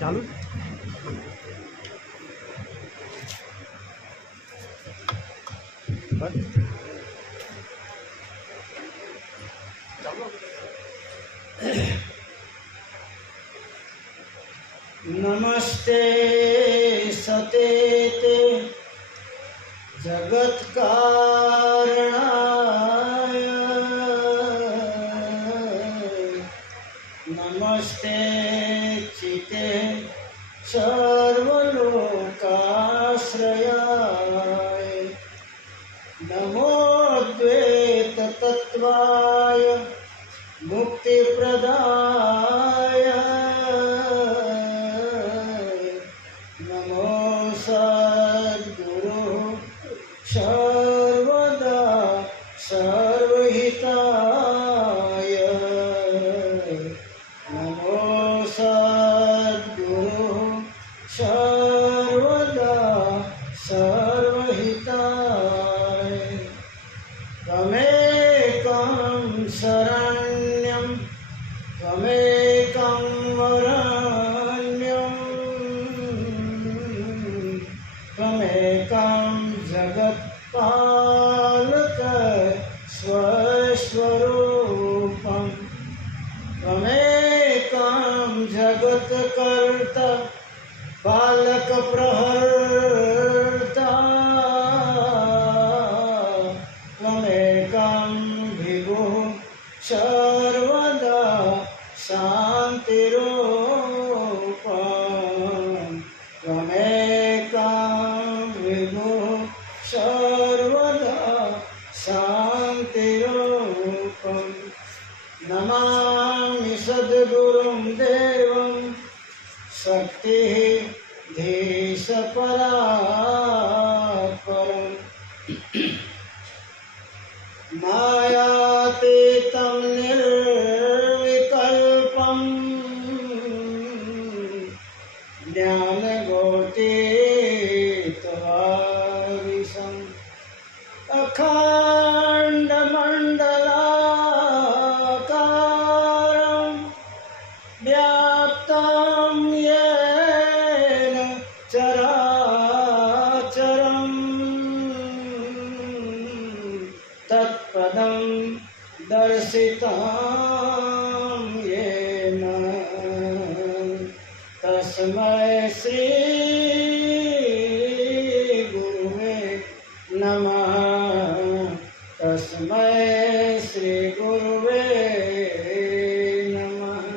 चालू नमस्ते सतेते जगत कारणाय नमस्ते चिते सर्वलोकाश्रयाय नमोद्वेत तत्वाय मुक्तिप्रदाय नमो सद्गुरु सर्वदा सर्वहिताय नमो सद्गुरु सर्वदा सर्वहिताय त्वमेकं शरण्यं त्वमेकं वरण्यं त्वमेकं जगत्पालक स्वस्वरूपं त्वमेकं जगत्कर्ता बालकप्रहर्ता त्वमेकं विभुः सर्वदा शान्तिरूपं त्वमेकं विभुः सर्वदा शान्तिरूपं नमामि सद्गुरुं देवं शक्तिः धीशपरात्परम् मायातीतं निर्विकल्पं ज्ञानगोतीतवारिशम् अखण्डमण्डलाकारं व्याप्तं येन चराचरम् तत्पदं दर्शितं येन तस्मै श्री गुरुवे नमः तस्मै श्री गुरुवे नमः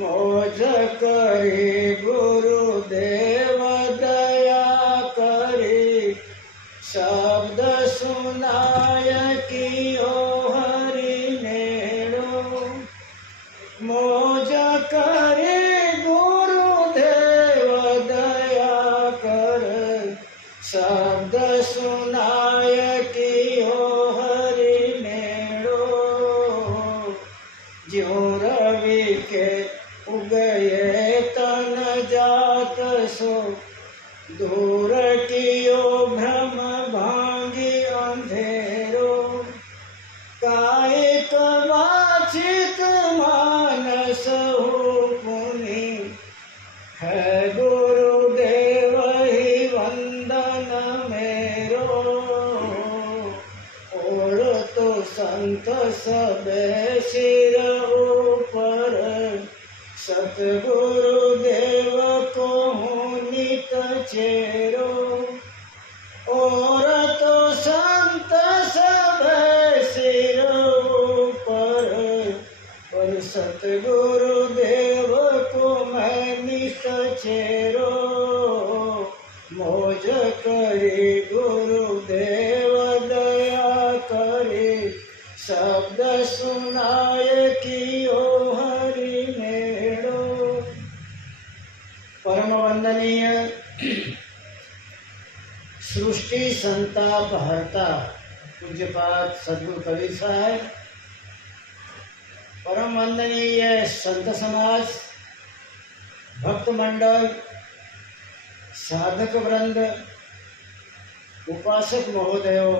मौज करे गुरुदेव दया करे शब्द सुनाय कियो हरि नेड़ो मौज करे गुरुदेव दया कर शब्द सुनाय कियो हरि नेड़ो ज्यो रवि के उगये तन जात सो दूर कियो भ्रम भांगी अंधेरो कायिक वाचिक मानस हो पुनि है गुरुदेव ही वंदन मेरो और तो संत सब सिर ऊपर सतगुरुदेव को नित चेरो और तो संत सब सिर ऊपर पर सतगुरुदेव को मैं नित चेरो मौज करे गुरुदेव दया करे शब्द सुनाय कियो हरि मेड़ो। परम वंदनीय सृष्टि संताप हरता पूज्यपाद सद्गुरु कबीर साहब, परम वंदनीय संत समाज, भक्त मंडल, साधक वृंद, उपासक महोदयों,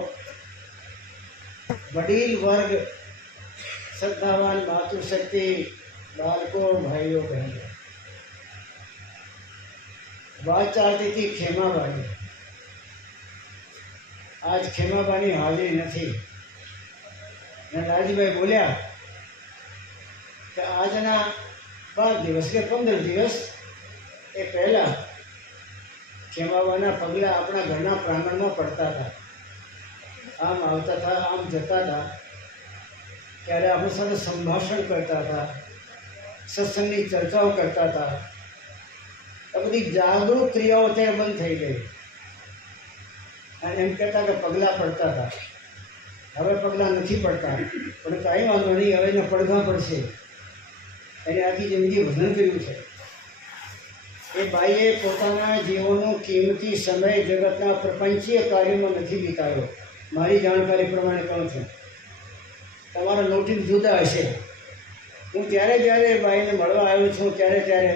वडील वर्ग, श्रद्धावान मातृशक्ति, बालकों, भाइयों बहनों, बात चालती थी खेमाबानी। आज खेमाबानी हाजिरी નથી ને રાજભાઈ બોલ્યા કે આજના 12 દિવસ કે 15 દિવસ એ પહેલા ખેમાબાના પગલા આપણા ઘરના પ્રાંગણમાં પડતા હતા, આમ આવતા હતા, આમ જતા હતા, ત્યારે આપણી સાથે સંભાષણ કરતા હતા, સત્સંગની ચર્ચાઓ કરતા હતા। આ બધી જાગૃત ક્રિયાઓ ત્યારે બંધ થઈ ગઈ અને એમ કહેતા કે પગલાં પડતા હતા, હવે પગલાં નથી પડતા, પણ કાંઈ વાંધો નહીં, હવે એને પડઘા પડશે। એને આખી જિંદગી વજન કર્યું છે। એ બાઈએ પોતાના જીવનનો કિંમતી સમય જગતના પ્રપંચીય કાર્યમાં નથી વિતાવ્યો। મારી જાણકારી પ્રમાણે કહું છું, તમારા નોટિસ જુદા હશે। હું ત્યારે જ્યારે બાઈને મળવા આવ્યો છું ત્યારે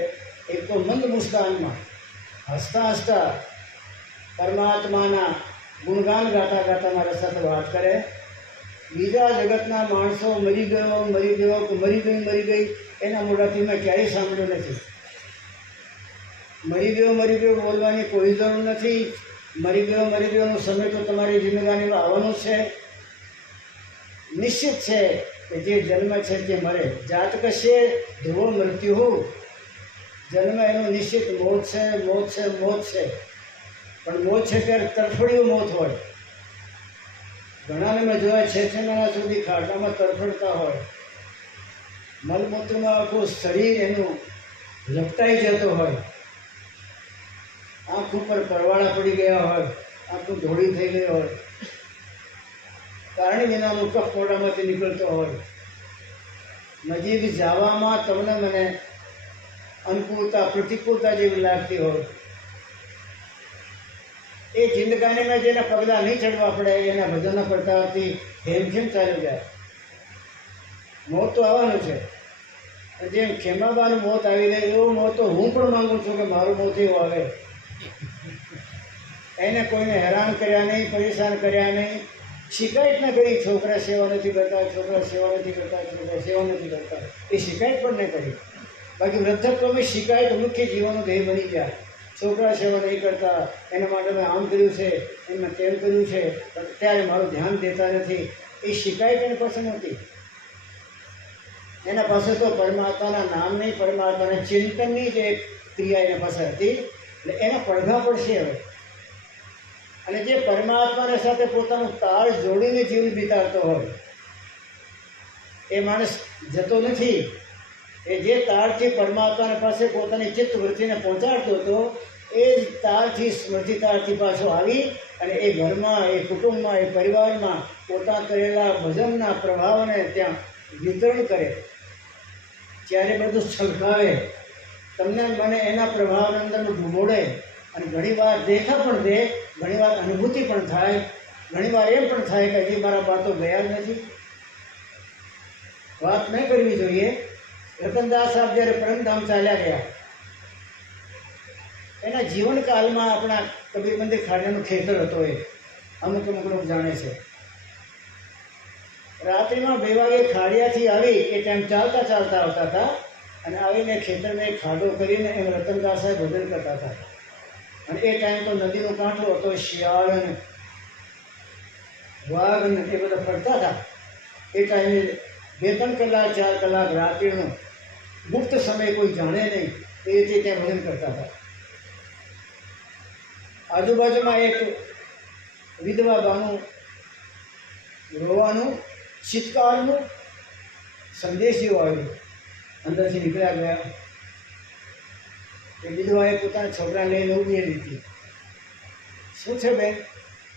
એક તો મંદ મુસ્કાનમાં હસતા હસતા પરમાત્માના ગુણગાન ગાતા ગાતા મારા સાથે વાત કરે। બીજા જગતના માણસો મરી ગયો કે મરી ગઈ એના મોઢાથી મેં ક્યારેય સાંભળ્યું નથી। મરી ગયો બોલવાની કોઈ જરૂર નથી। મરી ગયોનો સમય તો તમારી જિંદગીમાં આવવાનો છે। નિશ્ચિત છે કે જે જન્મ છે તે મરે। જાત કશે ધ્રુવ મૃત્યુ, જન્મ એનું નિશ્ચિત મોત છે। પણ મોત છે ત્યારે તરફડિયું મોત હોય। ઘણાને મેં જોયા 6 મહિના સુધી ખાટામાં તરફડતા હોય, મલમૂત્રમાં આખું શરીર એનું લપટાઈ જતું હોય, આંખ ઉપર પરવાળા પડી ગયા હોય, આંખું ધોળી થઈ ગઈ હોય, કારણ વિનાનું કફ મોઢામાંથી નીકળતો હોય। નજીક જવામાં તમને મને અનુકૂળતા પ્રતિકૂળતા જેવી લાગતી હોય। એ જિંદગાનીમાં જેના પગલાં નહીં ચડવા પડે એના ભજનો કરતાથી હેમખેમ ચાલ્યું જાય। મોત તો આવવાનું છે। જેમ ખેમાબાનું મોત આવી ગયું એવું મોત તો હું પણ માગું છું કે મારું મોત એવું આવે। એને કોઈને હેરાન કર્યા નહીં, પરેશાન કર્યા નહીં, શિકાયત ન કરી છોકરા સેવા નથી કરતા, છોકરા સેવા નથી કરતા, છોકરા સેવા નથી કરતા, એ શિકાયત પણ નહીં કરી। બાકી વૃદ્ધત્વમાં શિકાયત મુખ્ય જીવનનો ધ્યેય બની ગયા। છોકરા સેવા નહીં કરતા, એના માટે મેં આમ કર્યું છે, એમને તેમ કર્યું છે, પણ ત્યારે મારું ધ્યાન દેતા નથી, એ શિકાયત એની પાસે નહોતી। એના પાસે તો પરમાત્માના નામની, પરમાત્માના ચિંતનની જ એક ક્રિયા એના પાસે હતી, એટલે એના પડઘા પડશે હવે। અને જે પરમાત્માના સાથે પોતાનું તાળ જોડીને જીવન વિતાવતો હોય એ માણસ જતો નથી। એ જે તાળથી પરમાત્માના પાસે પોતાની ચિત્તવૃત્તિને પહોંચાડતો હતો એ જ તાળથી સ્મૃતિ તાળથી પાછો આવી અને એ ઘરમાં, એ કુટુંબમાં, એ પરિવારમાં પોતા કરેલા ભજનના પ્રભાવને ત્યાં વિતરણ કરે। ત્યારે બધું છલકાવે, તમને મને એના પ્રભાવની અંદરનું ડૂબોડે અને ઘણીવાર દેખા પણ દે, ઘણીવાર અનુભૂતિ પણ થાય, ઘણીવાર એમ પણ થાય કે હજી મારા બા તો ગયા જ નથી। વાત નહીં કરવી જોઈએ। રતનદાસ સાહેબ જ્યારે પરમધામ ચાલ્યા ગયા એના જીવનકાળમાં આપણા કબીર મંદિર ખાડિયાનું ખેતર હતો એ અમુક લોકો જાણે છે. રાત્રિમાં 2 વાગે ખાડિયાથી આવી એ ટાઈમ ચાલતા આવતા હતા અને આવીને ખેતરને ખાડો કરીને એમ રતનદાસ સાહેબ ભજન કરતા હતા. અને એ ટાઈમ તો નદીનો કાંઠો હતો, શિયાળ ને વાઘ ને એ બધા ફરતા હતા. એ ટાઈમે 2-3 કલાક 4 કલાક રાત્રિનો ગુપ્ત સમય કોઈ જાણે નહીં એ રીતે ત્યાં ભજન કરતા હતા. આજુબાજુમાં એક વિધવા બાનું રોવાનું ચિત્કારનું સંદેશ જેવો આવ્યો. અંદરથી નીકળ્યા ગયા એ વિધવાએ પોતાના છોકરાને લઈને ઊભી હતી. શું છે બેન?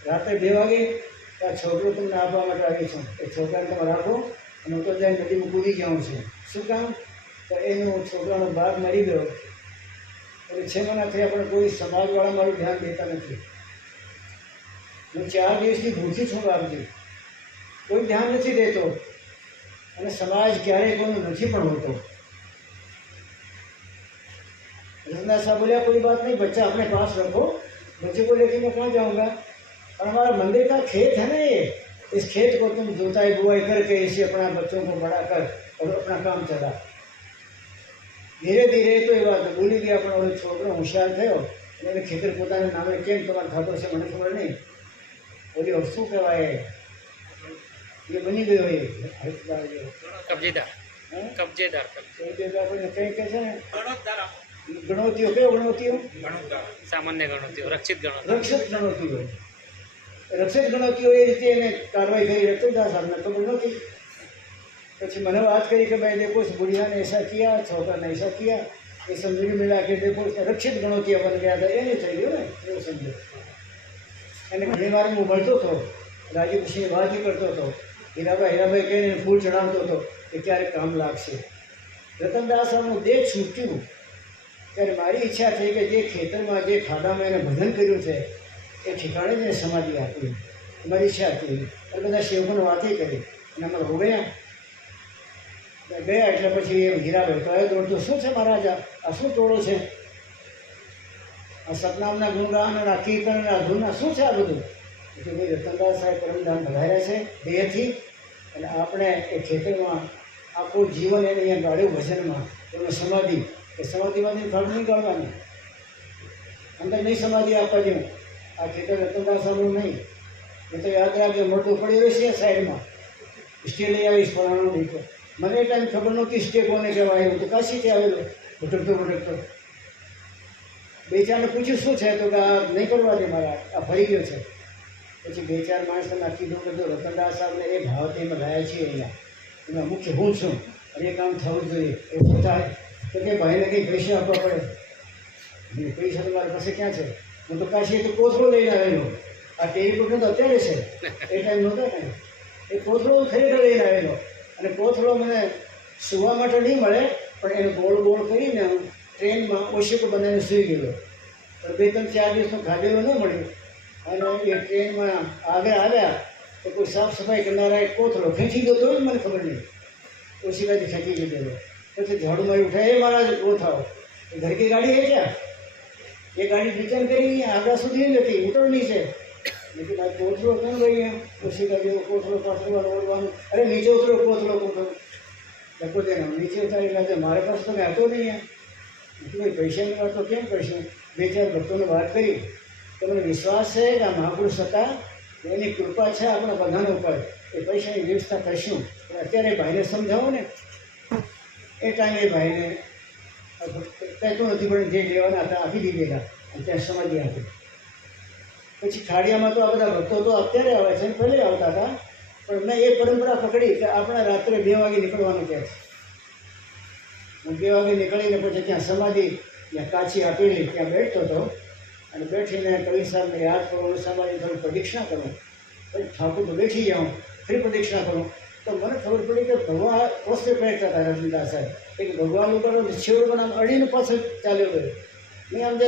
રાત્રે 2 વાગે આ છોકરો તમને આપવા માટે આવી છું. એ છોકરાને તમે રાખો અને હું તો જઈને નદીમાં કૂદી જાઉં છું. શું કામ? તો એનું છોકરાનો બાપ મરી ગયો. એટલે 6 મહિના થયા પણ કોઈ સમાજવાળા મારું ધ્યાન દેતા નથી. હું 4 દિવસથી ભૂખી છું બાપજી, કોઈ ધ્યાન નથી દેતો અને સમાજ ક્યારેય કોઈનું નથી પણ હોતો. रतनदास साहब बोले कोई बात नहीं बच्चा अपने पास रखो, बच्चे को लेके मैं कहाँ जाऊँगा, और हमारा मंदिर का खेत है ना ये, इस खेत को तुम जोताई बुआई करके इसे अपना बच्चों को बड़ा कर और अपना काम चला. धीरे धीरे तो ये बात भूली गया પણ ઓલો છોકરો હોશિયાર થયો અને ખેતર પોતાના નામે કેમ તમારે ખબર છે મને ખબર નહીં. ઓલી શું કહેવાય એ બની ગયો એ કબજેદાર કબજેદાર આપણને કંઈ કહે છે ને ગણોતીઓ. કયો ગણોતીઓ? સામાન્ય ગણોતીઓ, રક્ષિત ગણોતીઓ. રક્ષિત ગણોતીઓ એ રીતે એને કાર્યવાહી કરી. રતનદાસ સાહેબને ખબર નહોતી. પછી મને बात करी कि भाई देखो इस बुढ़िया ने ऐसा किया, छोकरा ने ऐसा किया, ये समझी मिला कि देखो रक्षित गणोतिया बन गया था. એ નહીં થઈ ગયું ને એવું સમજો. એને ઘણી વાર હું મળતો હતો, રાજીવ સિંહ વાત કરતો હતો, હીરાભાઈ કહીને ફૂલ ચડાવતો હતો કે ક્યારેક કામ લાગશે. રતનદાસ સાહેબનું દેહ છૂટ્યું ત્યારે મારી ઈચ્છા થઈ કે જે ખેતરમાં જે ખાડામાં એને ભજન કર્યું છે એ ઠેકાણે જ સમાધિ આપી. મારી ઈચ્છા હતી. અને બધા સેવકોને વાતે કરી અને અમે હો ગયા એટલે પછી એમ હીરાભાઈ તો દોડતો શું છે મહારાજ આ શું ટોળો છે? આ સતનામના ગુણગાન અને આ કીર્તન અને આ ધૂનના શું છે આ બધું? એટલે ભાઈ રતનદાસ સાહેબ પરમધામ ભરાયા છે દેહથી અને આપણે એ ખેતરમાં આખું જીવન એને અહીંયા ગાળ્યું ભજનમાં. એમાં સમાધિ એ સમાધિમાંથી ફળ નહીં ગાળવાની, અંદર નહીં સમાધિ આપવા દેવું. આ ખેતર રતનદાસ સાહેબનું નહીં. એ તો યાદ રાખજો મોટું પડી રહેશે સાઈડમાં સ્ટે લઈ આવીશ ફલાણો દીકરો. મને એ ટાઈમ ખબર નહોતી સ્ટે કોને કહેવાય. હું તો કાશીથી આવેલો ભટકતો. 2-4ને પૂછ્યું શું છે તો કે આ નહીં કરવા દે મારા, આ ભરી ગયો છે. પછી 2-4 માણસોને કીધું કે જો રતનદાસ સાહેબને એ ભાવથી અમે લાયા છીએ અહીંયા, એમાં મુખ્ય હું છું અને એ કામ થવું જોઈએ. એવું થાય તો કે ભાઈને કંઈ પૈસા આપવા પડે. પૈસા તો મારી પાસે ક્યાં છે? હું તો કાશી તો કોથળો લઈને આવેલો. આ ટેરી કોટનો તો અત્યારે છે, એ ટાઈમ નહોતો ને. એ કોથળો ખરેખર લઈને આવેલો અને કોથળો મને સુવા માટે નહીં મળે પણ એને ગોળ કરીને ટ્રેનમાં ઓશિકો બનાવીને સૂઈ ગયેલો. પણ 2-3-4 દિવસનું ખાધેલું ન મળ્યું અને એ ટ્રેનમાં આગળ આવ્યા તો કોઈ સાફ સફાઈ કરનારા એક કોથળો ખેંચી ગયો તો જ મને ખબર નહીં. ઓશિકાથી ખેંચી લીધેલો. પછી ઝાડુ મારી ઉઠાય એ મારા જ કોથાઓ ઘર કી ગાડી હે ક્યાં? એ ગાડી રિટર્ન કરી આગળ સુધી નથી ઉતરણી છે. लेकिन आज कोथळो केम गई एम ओशिका जेવો कोथळो પાછળવાનું ઓળવાનું. અરે નીચે ઉતરો કોથળો લખો દે નીચે ઉતારી લાગે. મારે પાસે તો મેં હતો નહીં એમ. ભાઈ પૈસાની વાત તો કેમ કરશું? 2-4 ભક્તોને વાત કરી. તમને વિશ્વાસ છે કે આ મહાપુરુષ હતા, એની કૃપા છે આપણા બધાના ઉપર. એ પૈસાની વ્યવસ્થા કરશું. પણ અત્યારે ભાઈને સમજાવો ને. એ ટાઈમે ભાઈને કહેતો નથી પણ જે લેવાના હતા આપી દીધેલા અને ત્યાં સમાધિ આપી. પછી ખાડિયામાં તો આ બધા ભક્તો તો અત્યારે આવે છે, પહેલે આવતા હતા. પણ મેં એ પરંપરા પકડી કે આપણે રાત્રે 2 વાગે નીકળવાનું કહે છે. હું 2 વાગે નીકળીને પછી ત્યાં સમાધિ ત્યાં કાચી આપેલી ત્યાં બેઠતો હતો અને બેઠીને કવિ સાહેબને યાદ કરું, સમાધિ થોડી પ્રદક્ષિણા કરું. પછી ઠાકુર તો બેઠી જાઉં, ફરી પ્રદક્ષિણા કરું તો મને ખબર પડી કે ભગવાન વસ્ત્ર પહેરતા હતા રતનદાસ સાહેબ. એક ભગવાન ઉપર છેવડો પણ આમ અડીને પાછળ ચાલ્યો ગયો. મેં આમ જે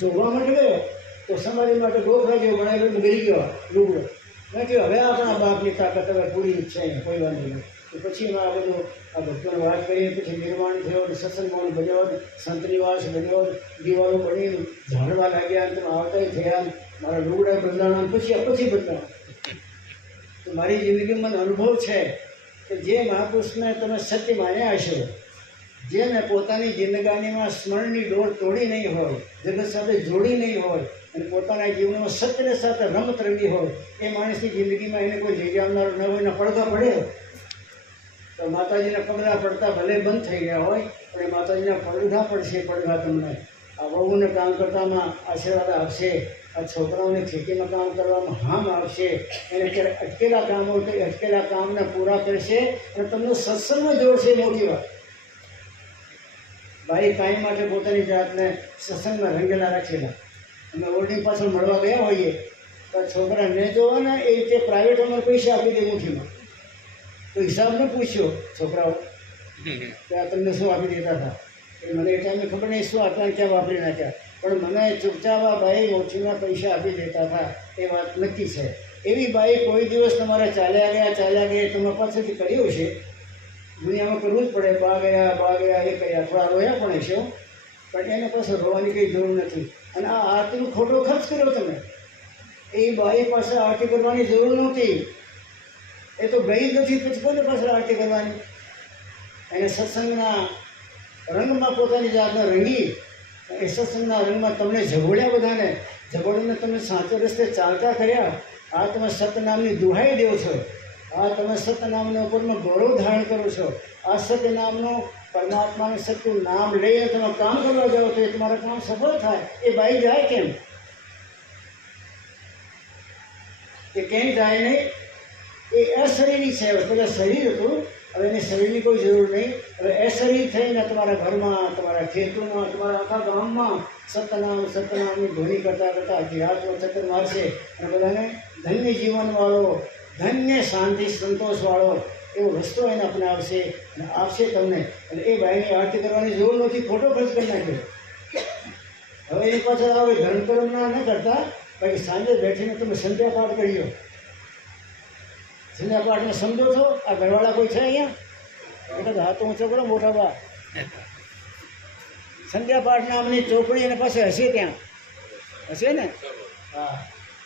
જોવા માટે ગયો તો સમાધિ માટે ગોખરા જેવો બનાવેલો ગરી ગયો લુગડો. મેં કહ્યું હવે આપણા બાપની તાકાત હવે પૂરી જ છે અહીંયા, કોઈ વાંધો નહીં. તો પછી એમાં આ બધું આ ભક્તોને વાત કરીએ, પછી નિર્માણ થયો, સત્સંગ ભવન બન્યો, સંત નિવાસ બન્યો, દિવાલો બની, ઝાડવા લાગ્યા, તમે આવતા થયા, મારા લુગડા બદલાણા, પછી બદલાણા. તો મારી જિંદગીમાં અનુભવ છે કે જે મહાપુરુષને તમે સત્ય માન્યા હશો, જેને પોતાની જિંદગાનીમાં સ્મરણની ડોર તોડી નહીં હોય, જગત સાથે જોડી નહીં હોય અને પોતાના જીવનમાં સત્યને સાથે રમત રમી હોય, એ માણસની જિંદગીમાં એને કોઈ લઈ આવનાર ન હોય, એના પડઘા પડે તો માતાજીના પગલા પડતા ભલે બંધ થઈ ગયા હોય પણ એ માતાજીના પડઘા પડશે. પડઘા તમને આ વહુને કામ કરતામાં આશીર્વાદ આપશે, આ છોકરાઓને ખેતીમાં કામ કરવામાં હામ આપશે, એને ક્યારે અટકેલા કામ હોય તો અટકેલા કામને પૂરા કરશે અને તમને સત્સંગમાં જોડશે. મોટી વાત, ભાઈ કાંઈ માટે પોતાની જાતને સત્સંગમાં રંગેલા રાખેલા. અમે ઓરડી પાછળ મળવા ગયા હોઈએ તો છોકરાને જોવો ને એ રીતે પ્રાઇવેટ અમારે પૈસા આપી દે મુઠ્ઠીમાં, તો હિસાબ ન પૂછ્યો છોકરાઓ કે આ તમને શું આપી દેતા હતા. એ મને એ ટાઈમે ખબર નહીં શું આટલા ક્યાં વાપરી નાખ્યા, પણ મને ચૂપચાપ બાઈ મુઠ્ઠીમાં પૈસા આપી દેતા હતા. એ વાત નક્કી છે. એવી બાઈ કોઈ દિવસ તમારે ચાલ્યા ગયા તમે પાસેથી કર્યું છે. દુનિયામાં કરવું જ પડે, બા ગયા એ કર્યા, થોડા રોયા પણ હશે, પણ એને પાસે રોવાની કંઈ જરૂર નથી. અને આ આરતીનો ખોટો ખર્ચ કર્યો તમે. એ બાઈ પાસે આરતી કરવાની જરૂર નહોતી, એ તો ગઈ જ નથી, પછી કોને પાસે આરતી કરવાની. એને સત્સંગના રંગમાં પોતાની જાતને રંગી, એ સત્સંગના રંગમાં તમને ઝઘોડ્યા, બધાને ઝઘોડીને તમે સાચો રસ્તે ચાલતા કર્યા. આ તમે સતનામની દુહાઈ દેવો છો, આ તમે સતનામના ઉપરમાં ગૌરવ ધારણ કરો છો. આ સતનામનો પરમાત્માનું સત્યનું નામ લઈને તમે કામ કરવા જાઓ તો એ તમારું કામ સફળ થાય. એ બાઈ જાય કેમ? એ ક્યાંય જાય નહીં. એ અશરીરી છે. પહેલાં શરીર હતું, હવે એને શરીરની કોઈ જરૂર નહીં. હવે અશરીર થઈને તમારા ઘરમાં, તમારા ખેતરોમાં, તમારા આખા ગામમાં સતનામની ધ્વનિ કરતાં અધ્યાત્મ ચક્કર મારશે અને બધાને ધન્ય જીવનવાળો, ધન્ય શાંતિ સંતોષવાળો એવો રસ્તો એને અપનાવશે અને આપશે તમને. અને એ ભાઈની આરતી કરવાની જરૂર નથી, ખોટો ખર્ચ કરી નાખ્યો. હવે એની પાછળ આવે ધર્મકર્મના ન કરતા, બાકી સાંજે બેઠીને તમે સંધ્યા પાઠ કર્યો. સંધ્યા પાઠને સમજો છો? આ ઘરવાળા કોઈ છે અહીંયા? એટલે હાથ ઊંચો કરો મોટા બા. સંધ્યા પાઠના અમની ચોપડી અને પાસે હશે, ત્યાં હશે ને? હા,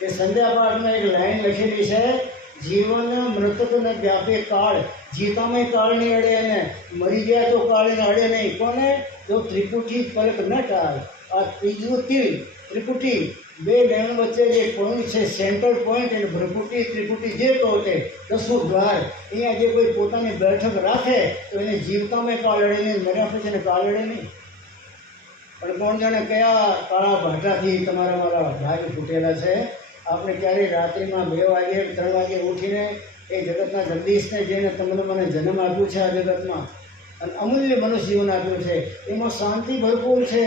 એ સંધ્યા પાઠમાં એક લાઈન લખેલી છે, જીવન મૃતકને વ્યાપે કાળ, જીતામાં કાળ નહીં અડે એને, મરી ગયા તો કાળ એને અડે નહીં. કોને? જો ત્રિપુટી પલક ન ટાળ. આ ત્રીજું તીર, ત્રિપુટી, બે લાઈન વચ્ચે જે પોઈન્ટ છે, સેન્ટ્રલ પોઈન્ટ, એટલે ભ્રપુટી ત્રિપુટી જે કહો તે 10 દ્વાર. અહીંયા જે કોઈ પોતાની બેઠક રાખે તો એને જીવતામાં કાળ અડે નહીં, મર્યા પછી એને કાળ અડે નહીં. પણ કોણ જાણે કયા કાળા ભાટાથી તમારા મારા ભાગ ફૂટેલા છે. આપણે ક્યારેય રાત્રિમાં 2 વાગે 3 વાગે ઉઠીને એ જગતના જગદીશને જેને તમને મને જન્મ આપ્યું છે આ જગતમાં અને અમૂલ્ય મનુષ્ય જીવન આપ્યું છે, એમાં શાંતિ ભરપૂર છે,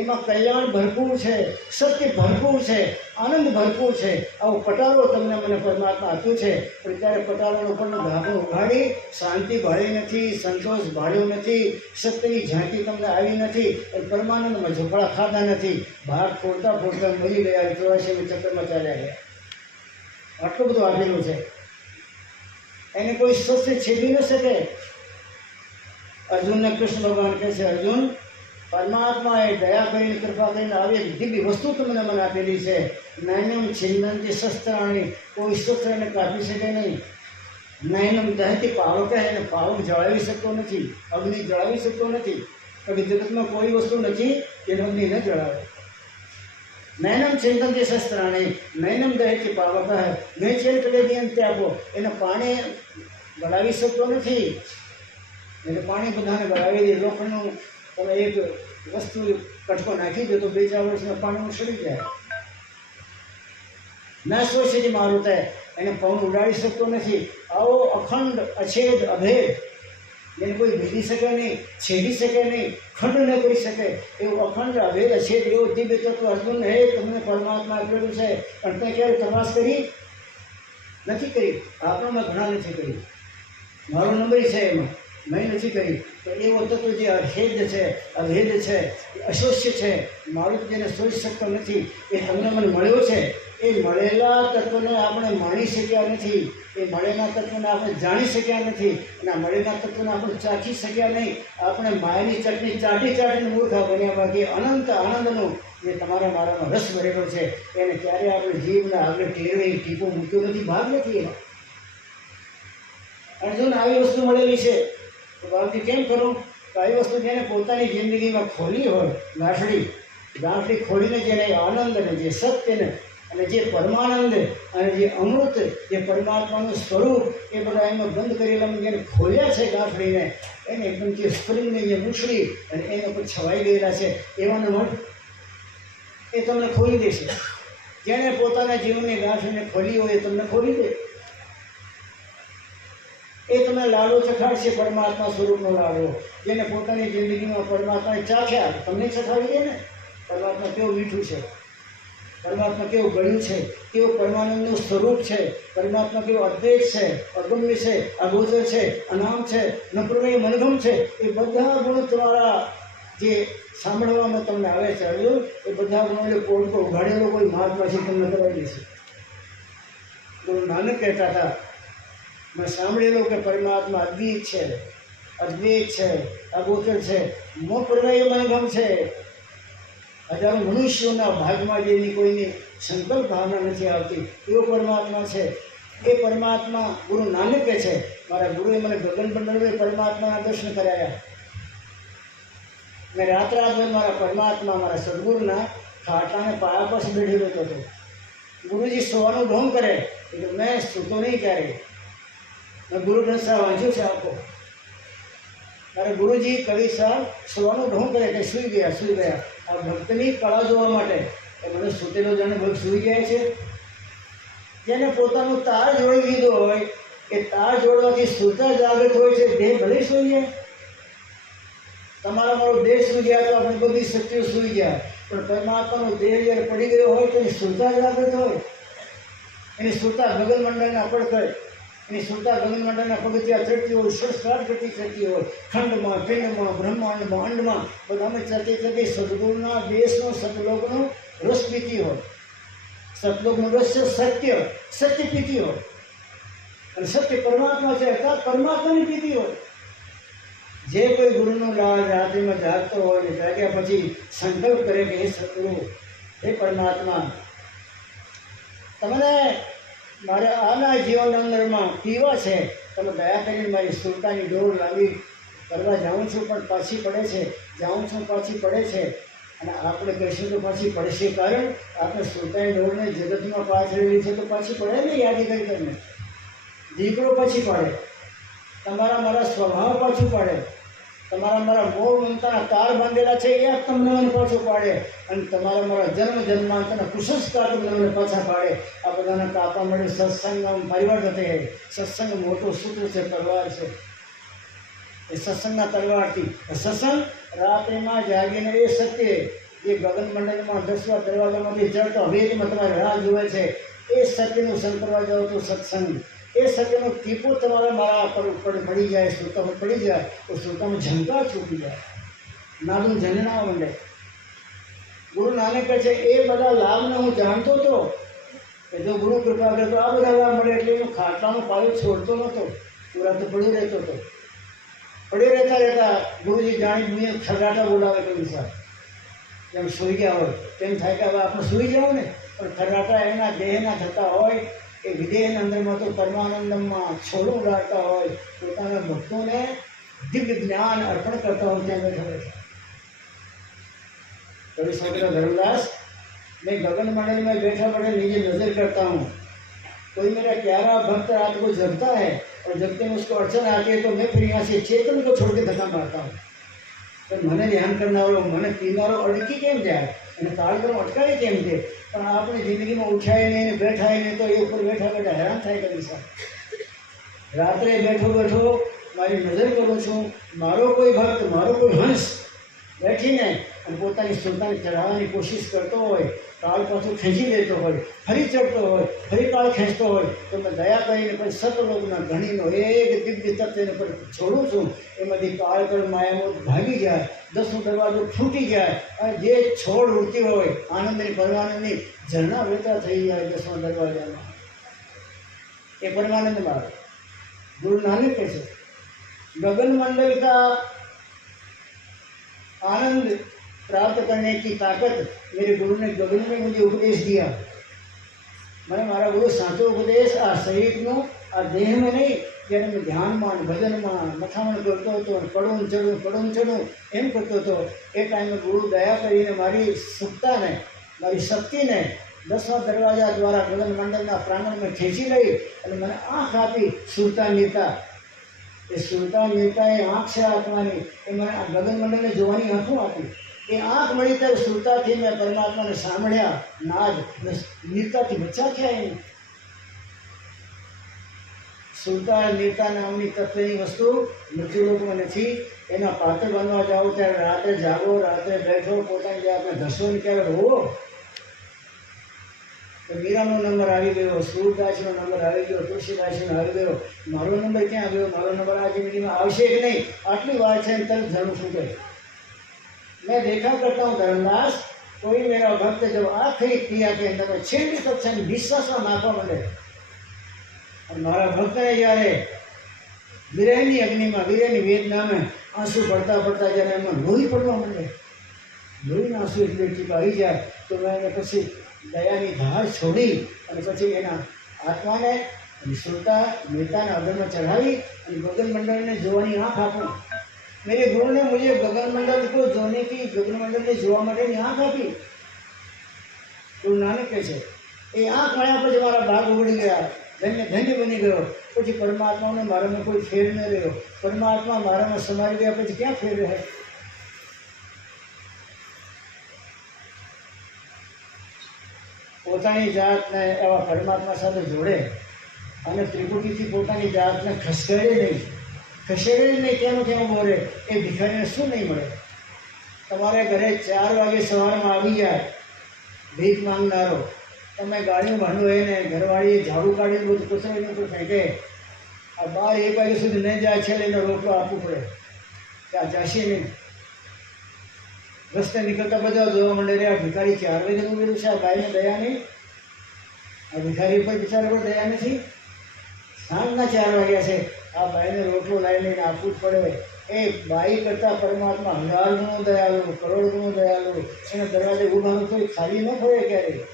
એમાં કલ્યાણ ભરપૂર છે, સત્ય ભરપૂર છે, આનંદ ભરપૂર છે. આવો પટારો તમને મને પરમાત્મા આપ્યું છે. પણ ત્યારે પટારાનો પણ ધાબો ઉઘાડી શાંતિ ભાળી નથી, સંતોષ ભાળ્યો નથી, સત્યની ઝાંકી તમને આવી નથી, અને પરમાનંદમાં ઝોપડા ખાધા નથી. ભાગ ફોડતા મરી ગયા, 84 ચક્કરમાં ચાલ્યા ગયા. આટલું બધું આપેલું છે. એને કોઈ સત્ય છેદી ન શકે. અર્જુનને કૃષ્ણ ભગવાન કહે છે, અર્જુન, પરમાત્માએ દયા કરીને કૃપા કરીને આવી એક દિવ્ય વસ્તુ તમને મને આપેલી છે. નૈનમ છિન્નંતિ શસ્ત્રાણી, કોઈ શસ્ત્ર એને કાપી શકે નહીં. નૈનમ દહતી પાવક, એને પાવક જળાવી શકતો નથી, અગ્નિ જળાવી શકતો નથી. કારણ કે જગતમાં કોઈ વસ્તુ નથી જેને અગ્નિ ન જળાવે. નૈનમ છિન્નંતિ શસ્ત્રાણી, નૈનમ દહતી પાવક, નહીં ચેન કલેદી અંતે આપો, એને પાણી ગળાવી શકતો નથી. એટલે પાણી બધાને ગળાવી દે. લોખંડનું તમે એક વસ્તુ કટકો નાખી દો તો 2-4 વર્ષમાં પાણી સડી જાય. ના સોચી મારું થાય, એને પવન ઉડાડી શકતો નથી. આવો અખંડ અછેદ અભેદ, એને કોઈ ભેદી શકે નહીં, છેદી શકે નહીં, ખંડ ન કરી શકે એવું અખંડ અભેદ અછેદ એવું દિવ્ય તત્વ અર્જુન હે તમને પરમાત્મા આપેલું છે. પણ તે ક્યારે તપાસ કરી નથી? કરી. આપણામાં ઘણા નથી કરી. મારો નંબર છે એમાં. મેં નથી કરી. તો એવો તત્વ જે અભેદ છે, અભેદ છે, અશોષ્ય છે, મારું જેને શોધી શકતો નથી, એ તમને મને મળ્યો છે. એ મળેલા તત્વને આપણે માણી શક્યા નથી, એ મળેલા તત્વને આપણે જાણી શક્યા નથી, અને આ મળેલા તત્વને આપણે ચાખી શક્યા નહીં. આપણે માયાની ચટણી ચાટી ચાટીને મૂર્ખા બન્યા. બાકી અનંત આનંદનો જે તમારા મારામાં રસ ભરેલો છે એને ક્યારે આપણે જીવના આગળ ટેરવે ટીપો મૂક્યો નથી, ભાગ નથી એનો. અર્જુન આવી વસ્તુ મળેલી છે તો બાપજી કેમ કરું? તો આવી વસ્તુ જેને પોતાની જિંદગીમાં ખોલી હોય, ગાંઠડી ખોલીને જેને આનંદ અને જે સત્યને અને જે પરમાનંદ અને જે અમૃત, જે પરમાત્માનું સ્વરૂપ, એ બધા એમાં બંધ કરેલા જેને ખોલ્યા છે ગાંઠડીને, એને એકદમ જે સ્પ્રિંગની જે મૂછડી અને એના ઉપર છવાઈ ગયેલા છે એવાને મન એ તમને ખોલી દેશે. જેણે પોતાના જીવનની ગાંઠડીને ખોલી હોય એ તમને ખોલી દે. એ તમને લાડો ચખાડશે, પરમાત્મા સ્વરૂપનો લાડો. જેને પોતાની જિંદગીમાં પરમાત્માને ચાખ્યા, તમને ચખાડી દે ને. પરમાત્મા કેવું મીઠું છે, પરમાત્મા કેવું ગળ્યું છે, કેવું પરમાનંદનું સ્વરૂપ છે, પરમાત્મા કેવું અદ્વૈત છે, અગમ્ય છે, અગોચર છે, અનામ છે, નપ્રમેય મનગમ છે. એ બધા ગુણો તમારા જે સાંભળવામાં તમને આવે છે અર્જુન, એ બધા ગુણો કોઈ પર ઉઘાડેલો કોઈ મહાત્મા છે તમને કરાવી દેશે. ગુરુ નાનક કહેતા હતા, મેં સાંભળેલું કે પરમાત્મા અદ્વૈત છે, અગોચર છે, મોપ્રમેય મનગમ છે. હજારો મનુષ્યોના ભાગમાં જેની કોઈની સંકલ્પ ભાવના નથી આવતી એવો પરમાત્મા છે. એ પરમાત્મા ગુરુ નાનક કહે છે, મારા ગુરુએ મને ગગન મંડળે પરમાત્માના દર્શન કરાયા. મેં રાત્રાભર મારા પરમાત્મા, મારા સદગુરુના ખાટાને પાયા પાસે બેઠેલો હતો. ગુરુજી સુવાનું ઢોંગ કરે એટલે મેં સૂતો નહીં ક્યારેય. મેં ગુરુ ગ્રંથ સાહેબ વાંચ્યું છે આખો. મારા ગુરુજી કવિ સાહેબ સુવાનું ઢોંગ કરે કે સૂઈ ગયા. આ ભક્તની કળા જોવા માટે એ મને સૂતેલો જાણે ભક્ત સૂઈ જાય છે. જેને પોતાનો તાર જોડી દીધો હોય, એ તાર જોડવાથી સુરતા જાગૃત હોય છે. દેહ ભલે સૂઈ જાય, તમારા મારો દેહ સૂઈ ગયા તો આપણે બધી શક્તિઓ સૂઈ જાય, પણ પરમાત્માનો દેહ જ્યારે પડી ગયો હોય તો એની સુરતા જાગૃત હોય. એની સુરતા ગગનમંડળને અપડ કરે, એની સુરતા ગગનમંડળના પગથિયા ચડતી હોય, સંસ્કાર કરતી થતી હોય, ખંડમાં, પિંડમાં, બ્રહ્માંડમાં, અંડમાં બધામાં ચડતી સદગુરુના દેશનો સતલોકનો રસ પીતી હોય. સતલોકનો રસ છે સત્ય પીતી હોય. અને સત્ય પરમાત્મા છે, અર્થાત પરમાત્માની પીતી હોય. જે કોઈ ગુરુનો લાલ રાત્રિમાં જાગતો હોય ને જાગ્યા પછી સંકલ્પ કરે કે હે સદગુરુ, હે પરમાત્મા, તમને મારે આના જીવન અંદરમાં પીવા છે, તમે દયા કરીને મારી સુરતાની ડોર લાંબી કરવા જાઉં છું પણ પાછી પડે છે, પાછી પડે છે. અને આપણે કહીશું તો પાછી પડશે, કારણ આપણે સુરતાની ડોરને જગતમાં પાછળેલી છે તો પાછી પડે ને. યાદી કરી તમને દીકરો પાછી પડે, તમારા મારા સ્વભાવ પાછું પાડે, તમારા મારા મોહ મમતાના તાર બાંધેલા છે એ તમને મને પાછું પાડે, અને તમારા મારા જન્માંતરના કુસંસ્કાર તમને મને પાછા પાડે. આ બધાના કાપા મળે સત્સંગમાં પરિવાર થતે. સત્સંગ મોટો સૂત્ર છે, તલવાર છે. એ સત્સંગના તલવારથી સત્સંગ રાત્રિમાં જાગીને એ સત્ય જે ગગન મંડળમાં 10 દરવાજામાંથી ચડતો હવેલીમાં તમારે રાહ જોવે છે, એ સત્યનું સંગ કરવા જાઓ તો સત્સંગ, એ સત્યનો ટીપો તમારા મારા પર પડી જાય, શ્રોતામાં પડી જાય તો શ્રોતામાં ઝંકાર છૂટી જાય, નાદું ઝંડણા માંડે. ગુરુ નાનક કહે છે એ બધા લાભને હું જાણતો હતો કે જો ગુરુ કૃપા કરે તો આ બધા લાભ મળે, એટલે એનો ખાટલાનો પાયો છોડતો નહોતો, પૂરા તો પડ્યો રહેતો હતો. પડ્યો રહેતા ગુરુજી જાણી દુનિયા ખરડાટા બોલાવે કોઈ સાહેબ, જેમ સૂઈ ગયા હોય તેમ થાય કે હવે આપણે સૂઈ જાઓ ને, પણ ખરડાટા એના દેહના થતા હોય, એ વિદેહના અંદરમાં તો પરમાનંદમાં છોડું ઉડાડતા હોય, પોતાના ભક્તોને દિવ્ય જ્ઞાન અર્પણ કરતા હોય ત્યાં બેઠા બેઠા. कवि सौंदर्य धर्मदास, मैं गगन मंडल में बैठा बैठे नीचे नजर करता हूँ, कोई मेरा प्यारा भक्त रात को जगता है और जगते में उसको अड़चन आती है तो मैं फिर यहाँ से चेतन को छोड़ के धक्का मारता हूँ. तो મને ધ્યાન કરનારો, મને પીનારો અડકી કેમ જાય અને તાળગણો અટકાવી કેમ છે, પણ આપણે જિંદગીમાં ઉઠાય નહીં, બેઠાય નહીં તો એ ઉપર બેઠા બેઠા હેરાન થાય કરી સાહેબ. રાત્રે બેઠો મારી નજર કરું છું, મારો કોઈ ભક્ત, મારો કોઈ હંસ બેઠીને અને પોતાની સુલતાને ચઢાવવાની કોશિશ કરતો હોય, કાળ પાછું ખેંચી લેતો હોય, ફરી ચડતો હોય, ફરી કાળ ખેંચતો હોય, તો મેં દયા કરીને પછી સતલોકના ધણીનો એક દિવ્ય તત્વ એને પર છોડું છું. એમાંથી કાળકળ માયામોદ ભાગી જાય, 10નો દરવાજો ફૂટી જાય અને જે છોડ ઉડતી હોય આનંદની પરમાનંદની ઝરણા વહેતા થઈ જાય 10મા દરવાજામાં. એ परमानंद मार्ग गुरु नानक कैसे गगन मंडल का आनंद प्राप्त करने की ताकत मेरे गुरु ने गगन में मुझे उपदेश दिया. मैंने मारा गुरु साचो उपदेश आ शरीरનો આ દેહમાં નહીં, જ્યારે મેં ધ્યાનમાં ભજનમાં મથામણ કરતો હતો, પડું ચડું એમ કરતો હતો. એ ટાઈમે ગુરુ દયા કરીને મારી સુખતાને, મારી શક્તિને 10મા દરવાજા દ્વારા ગગન મંડળના પ્રાંગણમાં ખેંચી લઈ અને મને આંખ આપી સુલતાન નેતા. એ સુલતાન નેતાએ આંખ છે આત્માની, એ મને આ ગગન મંડળને જોવાની આંખો આપી. એ આંખ મળી ત્યારે સુલતાથી મેં પરમાત્માને સાંભળ્યા નાદ, નીરતાથી બચ્ચા થયા. એને સુલતાન નીરતા નામની તત્વની વસ્તુ મૃત્યુલોકમાં નથી. એના પાત્ર બનવા જાઓ ત્યારે રાત્રે જાગો, રાત્રે બેઠો, પોતાની જાતને ઘસો ને ત્યારે રોવો. તો મીરાનો નંબર આવી ગયો, સૂરદાસનો નંબર આવી ગયો, તુલસીદાસનો આવી ગયો. મારો નંબર ક્યાં ગયો? મારો નંબર આ જિંદગીમાં આવશે કે નહીં? આટલી વાત છે ને તરત ધર્મ છૂટે. मैं देखा करता हूँ धर्मदास, कोई मेरा भक्त जब आखिरी क्रिया के अंदर में छेड़ी तक से विश्वासમાં નાખવા માંડે, और મારા ભક્તને જ્યારે વિરહની અગ્નિમાં, વિરહની વેદનામાં આંસુ પડતા પડતા જ્યારે એમાં લોહી પડવા માંડે, લોહીના આંસુ એટલે ટીપા આવી જાય, તો મેં એને પછી દયાની ધાર છોડી અને પછી એના આત્માને અને સુલતાન નેતાના અગ્રમાં ચઢાવી અને ગગન મંડળને જોવાની આંખ આપું. मेरे गुरु ने मुझे गगन मंडल को जोने की, गगन मंडल ने જોવા માટેની આંખ આપી. ગુરુ નાનક કહે છે એ આંખ મળ્યા પછી મારા ભાગ ઉગડી ગયા, ધન્ય બની ગયો. પછી પરમાત્માનો મારામાં કોઈ ફેર ન રહ્યો. પરમાત્મા મારામાં સમાઈ ગયા પછી ક્યાં ફેર રહે? પોતાની જાતને એવા પરમાત્મા સાથે જોડે અને ત્રિકુટીથી પોતાની જાતને ખસેડે નહીં, ખસેડીને કેમ બોલે, એ ભિખારીને શું નહીં મળે? તમારે ઘરે 4 વાગે સવારમાં આવી જાય ભીખ માંગનારો, તમે ગાડીનું ભાંડું હોય ને ઘરવાળીએ ઝાડુ કાઢીને બધું કચરાઈને કોઈ ફેંકે, આ 12-1 વાગ્યા સુધી નહીં જાય છે, એને રોટલો આપવું પડે, ત્યાં જશે નહીં. રસ્તે નીકળતા બધા જોવા માંડે રે આ ભિખારી 4 વાગે ઉભેલું છે, આ ગાયને દયા નહીં, આ ભિખારી ઉપર બિચારા પર દયા નથી. સાંજના 4 વાગ્યા છે, આ બાઈને રોટલો લાવીને આપવું જ પડે. એ બાઈ કરતાં પરમાત્મા 1000 ગણો દયાળુ, કરોડ ગણો દયાળુ. એના દરવાજે ઊભાનું કોઈ ખાલી ન ફરે ક્યારેય.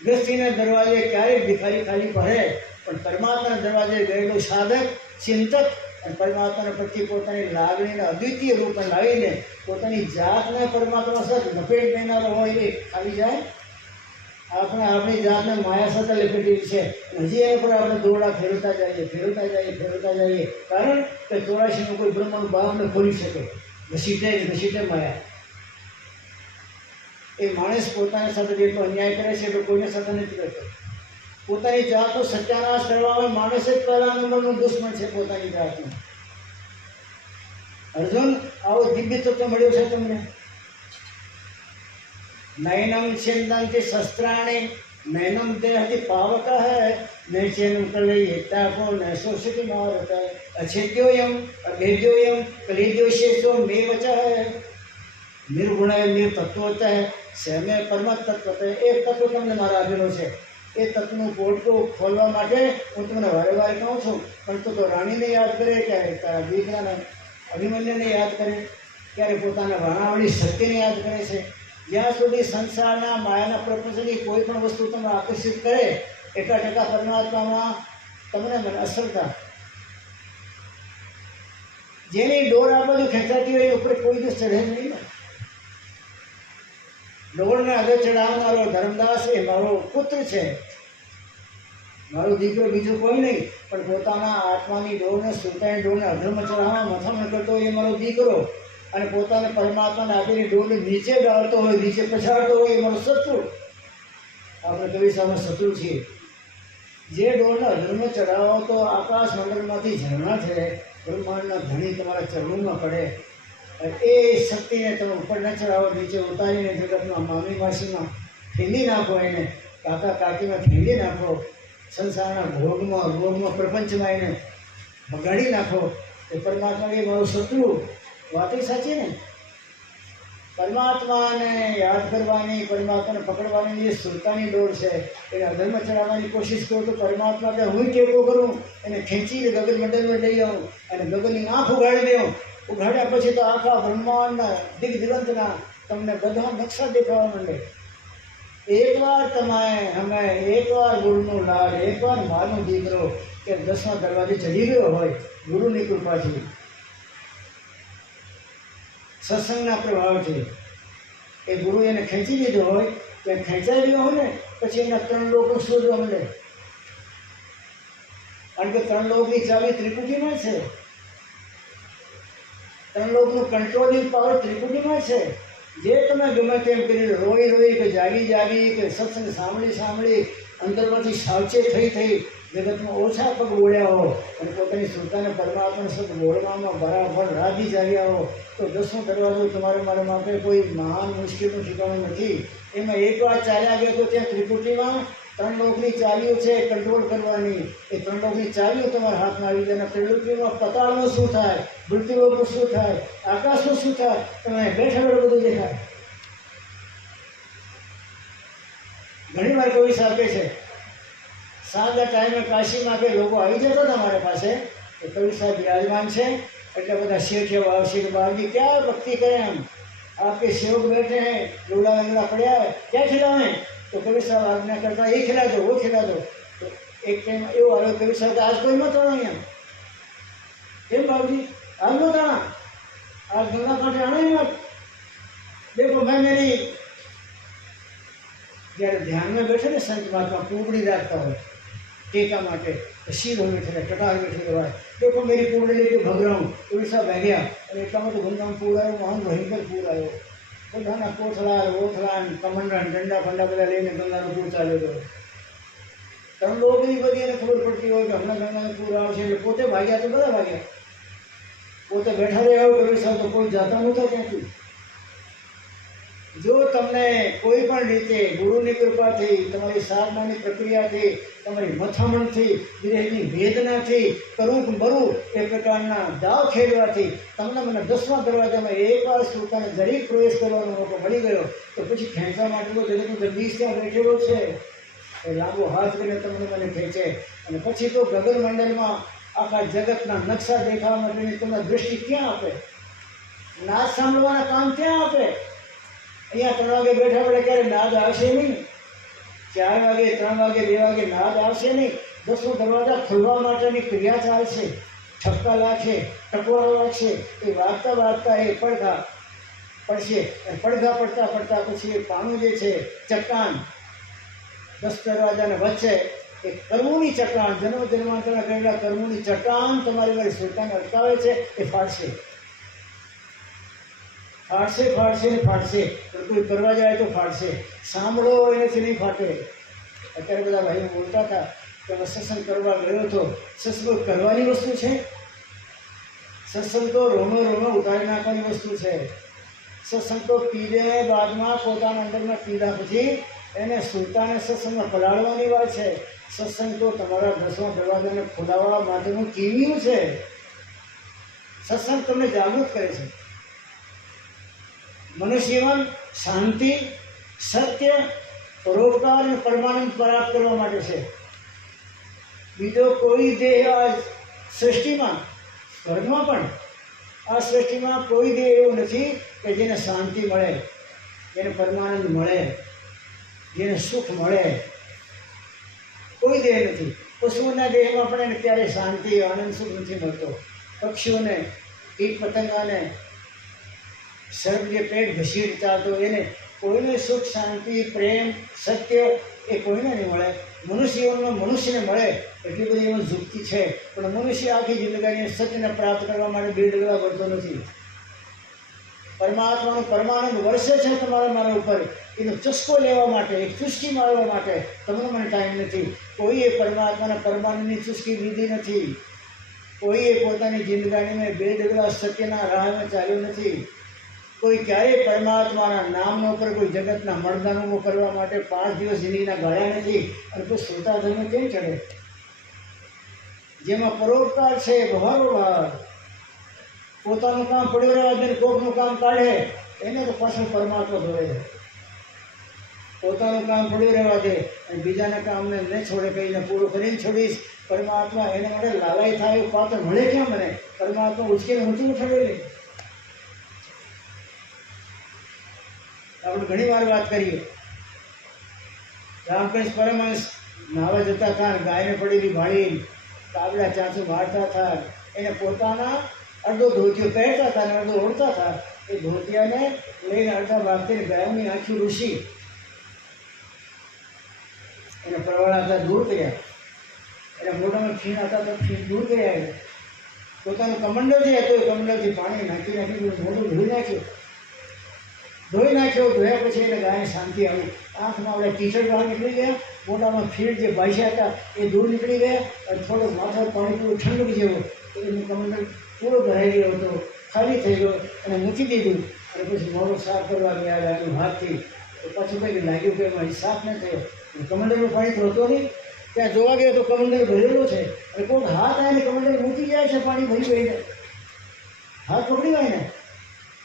ગ્રસ્તીના દરવાજે ક્યારેય ભિખારી ખાલી ફરે, પણ પરમાત્માના દરવાજે ગયેલો સાધક, ચિંતક અને પરમાત્માના પ્રત્યે પોતાની લાગણીને અદ્વિતીય રૂપે લાવીને પોતાની જાતને પરમાત્મા સાથે લપેટ દેનારો હોય એ ખાલી જાય. આપણે આપણી જાતને માયા સાથે લપેટી છે, હજી એના પર આપણે દોરડા ફેરવતા જઈએ. કારણ કે 84નું કોઈ બ્રહ્મનું બાવને ખોલી શકે, ઘસીટે માયા. એ માણસ પોતાની સાથે જેટલો અન્યાય કરે છે એટલો કોઈને સાથે નથી કરતો. પોતાની જાતનો સત્યાનાશ કરવામાં માણસ જ પહેલા નંબરનો દુશ્મન છે પોતાની જાતનો. અર્જુન, આવો દિવ્ય તત્વ મળ્યો છે તમને. નયનમ છિંદંતિ શસ્ત્રાણિ નયનમ દેહતિ પાવક નૈચેનમ કલયિતાપો ન શોષિતિ મારત અછેદ્યોયમ અભેદ્યોયમ કલિદ્યોશેષો મે વચ નિર્ગુણ નિર્તત્વત સમે પરમ તત્વત. એક તત્વ તમને મારા આપેલો છે. એ તત્વનું પોટકું ખોલવા માટે હું તમને વારે વારે કહું છું, પણ તો રાણીને યાદ કરે, ક્યારે તારા દીકરાને અભિમન્યુને યાદ કરે, ક્યારે પોતાના વર્ણાવળી શક્તિને યાદ કરે છે. જ્યાં સુધી સંસારના માયાના પ્રપંચની કોઈ પણ વસ્તુ તમને આકર્ષિત કરે, એટલા ટકા પરમાત્મામાં તમને મને અસરતા. જેની ડોર આ બાજુ ખેંચાતી હોય એ ઉપર કોઈ દિવસ ચઢે નહીં. ડોરને આગળ ચડાવનારો ધર્મદાસ એ મારો પુત્ર છે, મારો દીકરો બીજો કોઈ નહીં. પણ પોતાના આત્માની ડોરને, સુલતાની ડોરને અધર્મ ચડાવવા મથામણ કરતો હોય એ મારો દીકરો. અને પોતાને પરમાત્માને આપીને ડોરને નીચે ડાળતો હોય, નીચે પછાડતો હોય એ મારો શત્રુ. આપણે કવિ સામે શત્રુ છીએ. જે ડોરને અધર્મ ચડાવો તો આકાશ મંડળમાંથી ઝરણા છે, બ્રહ્માંડના ધણી તમારા ચરણોમાં પડે. એ શક્તિને તમે ઉપર ન ચડાવો, નીચે ઉતારીને જગતમાં મામી માસીમાં ફેંદી નાખો, એને કાકા કાકીમાં ફેંદી નાખો, સંસારના ભોગમાં પ્રપંચમાં એને બગાડી નાખો. એ પરમાત્મા એ મારો શત્રુ. વાત સાચી ને? પરમાત્માને યાદ કરવાની, પરમાત્માને પકડવાની જે સુરતાની દોડ છે, એને અધર્મ ચડાવવાની કોશિશ કરો તો પરમાત્મા કે હું ટેકો કરું, એને ખેંચીને ગગન મંડળમાં લઈ આવું અને ગગનની આંખ ઉગાડી દઉં. ઉઘાડ્યા પછી તો આખા બ્રહ્માંડના દિગ્દિગંતના તમને બધા નકશા દેખાવા માંડે. એકવાર એકવાર ગુરુનો લાડ, એકવાર માનો દીકરો કે 10મા દરવાજે ચડી ગયો હોય ગુરુની કૃપાથી, સત્સંગના પ્રભાવથી, એ ગુરુ એને ખેંચી લીધો હોય, કે ખેંચાઈ ગયો હોય ને પછી એના 3 લોકો શોધવા મળે. કારણ કે 3 લોકની ચાવી ત્રિપુટીમાં છે, 3 લોકનું કંટ્રોલિંગ પાવર ત્રિપુટીમાં છે. જે તમે ગમે તેમ કરી રોઈ કે જાગી કે સત્સંગ સાંભળી અંદરમાંથી સાવચેત થઈ જગતમાં ઓછા પગ બોલ્યા હો અને પોતાની સુરતાને પરમાત્મા સત બોલવામાં બરાબર રાજી જાગ્યા હો તો 10મો દરવાજો મારા માટે કોઈ મહાન મુશ્કેલનું ઠેકાણું નથી. એમાં એકવાર ચાલ્યા ગયા તો ત્યાં ત્રિપુટીમાં 3 લોકની ચાવીઓ છે કંટ્રોલ કરવાની. એ 3 લોકની ચાવીઓ તમારા હાથમાં આવી જાય. ત્રિલોકીમાં પતાળનું શું થાય, મૃત્યુઓનું શું થાય, આકાશનું શું થાય, તમે બેઠા બધું દેખાય. ઘણી વાર કોઈ આપે છે સાંજના ટાઈમે કાશીમાં કે લોકો આવી જતા હતા મારી પાસે, તો કવિ સાહેબ બિરાજમાન છે એટલે બધા શેઠિયા આવશે બાજી ક્યાં ભક્તિ કરે, એમ आपके सेवक बैठे हैं, लोला लंगड़ा पड़ा है, क्या खिलाएं? तो कवि साहब आज्ञा करता ये खिला दो वो खिला दो. तो एक टाइम एवं આવ્યો કવિ સાહેબ आज कोई मत आना यहाँ. કેમ बाबूजी आज मत आना, आज गंगा कांठे आना ही मत. देखो मैं मेरी જ્યારે ધ્યાનમાં બેઠે ને સંત મહાત્મા કુંબડી રાખતા હોય ટેકા માટે, શીર હોય છે ટટાર બેઠી હોય, દેખો મેરી કુંબડી લેકે ભગ રહા હું. ઉડીસા ભાગ્યા અને એટલામાં તો ગંગામાં પૂર આવ્યો, મહાન ભયંકર પૂર આવ્યો. બધાના કોથળા ઓથળા કમંડા ડંડા ફંડા બધા લઈને ગંગાનો પૂર ચાલ્યો હતો. 3 લોકોની બધી એને ખબર પડતી હોય કે હમણાં ગંગાનું પૂર આવશે એટલે પોતે ભાગ્યા તો બધા ભાગ્યા. પોતે બેઠા રહ્યા હોય કવિ સાહેબ તો કોઈ જાતા નહોતા ત્યાંથી. જો તમને કોઈ પણ રીતે ગુરુની કૃપાથી, તમારી સાધનાની પ્રક્રિયાથી, તમારી મથામણથી, વિરહની વેદનાથી, કરું બરું એ પ્રકારના દાવ ખેડવાથી તમને મને 10મા દરવાજામાં એકવાર સુરતાને જરીક પ્રવેશ કરવાનો મોકો મળી ગયો તો પછી ખેંચવા માટે તો જગતનો જગદીશ ત્યાં બેઠેલો છે. એ લાંબો હાથ કરીને તમને મને ખેંચે અને પછી તો ગગન મંડળમાં આખા જગતના નકશા દેખાવા માટેની તમને દૃષ્ટિ ક્યાં આપે, નાદ સાંભળવાના કામ ક્યાં આપે. અહીંયા 3 વાગે બેઠા પડે ક્યારે નાદ આવશે નહીં, 4 વાગે 3 વાગે 2 વાગે નાદ આવશે નહીં. 10મો દરવાજા ખોલવા માટેની ક્રિયા ચાલશે, ઠપકા લાગશે, ટકવાળો લાગશે. એ વાગતા એ પડઘા પડશે. પડઘા પડતા પછી એ પાણું જે છે ચટ્ટાન 10 દરવાજાને વચ્ચે એ કર્મોની ચટ્ટાન, જન્મ જન્માંતરના કરેલા કર્મોની ચટ્ટાન તમારી મારી સુરતાને અટકાવે છે. એ ફાટશે પણ કોઈ કરવા જાય તો ફાટશે. સાંભળો એનાથી નહીં ફાટે. અત્યારે બધા ભાઈઓ બોલતા હતા કે અમે સત્સંગ કરવા ગયો હતો. સત્સંગ કરવાની વસ્તુ છે? સત્સંગ તો રોમે ઉતારી નાખવાની વસ્તુ છે. સત્સંગ તો પીધે બાદમાં પોતાના અંદરમાં પીધા પછી એને સુરતાને સત્સંગમાં પલાળવાની વાત છે. સત્સંગ તો તમારા 10મા દરવાજાને ખોલાવવા માટેનું કીવ્યું છે. સત્સંગ તમને જાગૃત કરે છે. મનુષ્યજીવન શાંતિ, સત્ય, પરોપકાર અને પરમાનંદ પ્રાપ્ત કરવા માટે છે. બીજો કોઈ દેહ આ સૃષ્ટિમાં, સ્વર્ગમાં પણ આ સૃષ્ટિમાં કોઈ દેહ એવો નથી કે જેને શાંતિ મળે, જેને પરમાનંદ મળે, જેને સુખ મળે. કોઈ દેહ નથી. પશુઓના દેહમાં પણ એને ક્યારે શાંતિ, આનંદ, સુખ નથી મળતો. પક્ષીઓને, કીટ પતંગાને, સર્પ જે પેટ ઘસીટ ચાલતો એને કોઈને સુખ, શાંતિ, પ્રેમ, સત્ય એ કોઈને નહીં મળે. મનુષ્યમાં મનુષ્યને મળે એટલી બધી એમાં ઝુકતી છે, પણ મનુષ્ય આખી જિંદગીને સત્યને પ્રાપ્ત કરવા માટે 2 ડગલા ભરતો નથી. પરમાત્માનું પરમાનંદ વરસે છે તમારા મારા ઉપર, એનો ચસ્કો લેવા માટે, એક ચુસ્કી મારવા માટે તમને મને ટાઈમ નથી. કોઈએ પરમાત્માના પરમાનંદની ચુસ્કી લીધી નથી. કોઈએ પોતાની જિંદગાનીમાં 2 ડગલા સત્યના રાહમાં ચાલ્યું નથી. કોઈ ક્યારેય પરમાત્માના નામનો ઉપર કોઈ જગતના મરદાનો કરવા માટે 5 દિવસ જિંદગીના ગાળ્યા નથી. અને કોઈ શ્રોતા ધર્મ કેમ ચડે? જેમાં પરોપકાર છે, ભારોભાર, પોતાનું કામ પડ્યું રહેવા દે, કોકનું કામ કાઢે, એને તો પાછળ પરમાત્મા ધોવે. પોતાનું કામ પડ્યું રહેવા દે અને બીજાના કામને નહીં છોડે, કહીને પૂરું કરીને છોડીશ. પરમાત્મા એને માટે લાલાઈ થાય એવું પાત્ર મળે ક્યાં મને? પરમાત્મા ઉચકીને ઊંચું ઉઠાડેલી. આપણે ઘણી વાર વાત કરીએ. રામકૃષ્ણ પરમહંસ નાવા જતા હતા, ગાયને પડેલી ભાળી કાબડા ચાંચું મારતા હતા. એને પોતાના અડધો ધોતિયો પહેરતા હતા અને અડધો ઓળતા હતા. એ ધોતિયાને લઈને અડધા ભાગથી ગાયોની આંખી રૂસી એને પ્રવાળા હતા દૂર કર્યા. એના મોઢામાં ફીણ હતા તો ફીણ દૂર કર્યા. એને પોતાનું કમંડળ જે હતો એ કમંડળથી પાણી નાખી મોઢું ધોઈ નાખ્યું. ધોયા પછી એને ગાયને શાંતિ આવી. આંખમાં આપણે ટીચર બહાર નીકળી ગયા, મોઢામાં ફીણ જે બાંધ્યા હતા એ દૂર નીકળી ગયા અને થોડું માથા પાણી પૂરું ઠંડક જેવું એનું કમંડળ પૂરો ભરાઈ ગયો હતો, ખાલી થઈ ગયો અને મૂકી દીધું. અને પછી મોઢું સાફ કરવા ગયા લાગ્યું હાથથી. તો પાછું કંઈક લાગ્યું કે એમાં સાફ ન થયો. કમંડળનું પાણી તો હતું નહીં. ત્યાં જોવા ગયો તો કમંડળ ભરેલો છે અને કોઈ હાથ આવીને કમંડળ મૂકી જાય છે પાણી ભરી ગઈને. હાથ પકડી હોય ને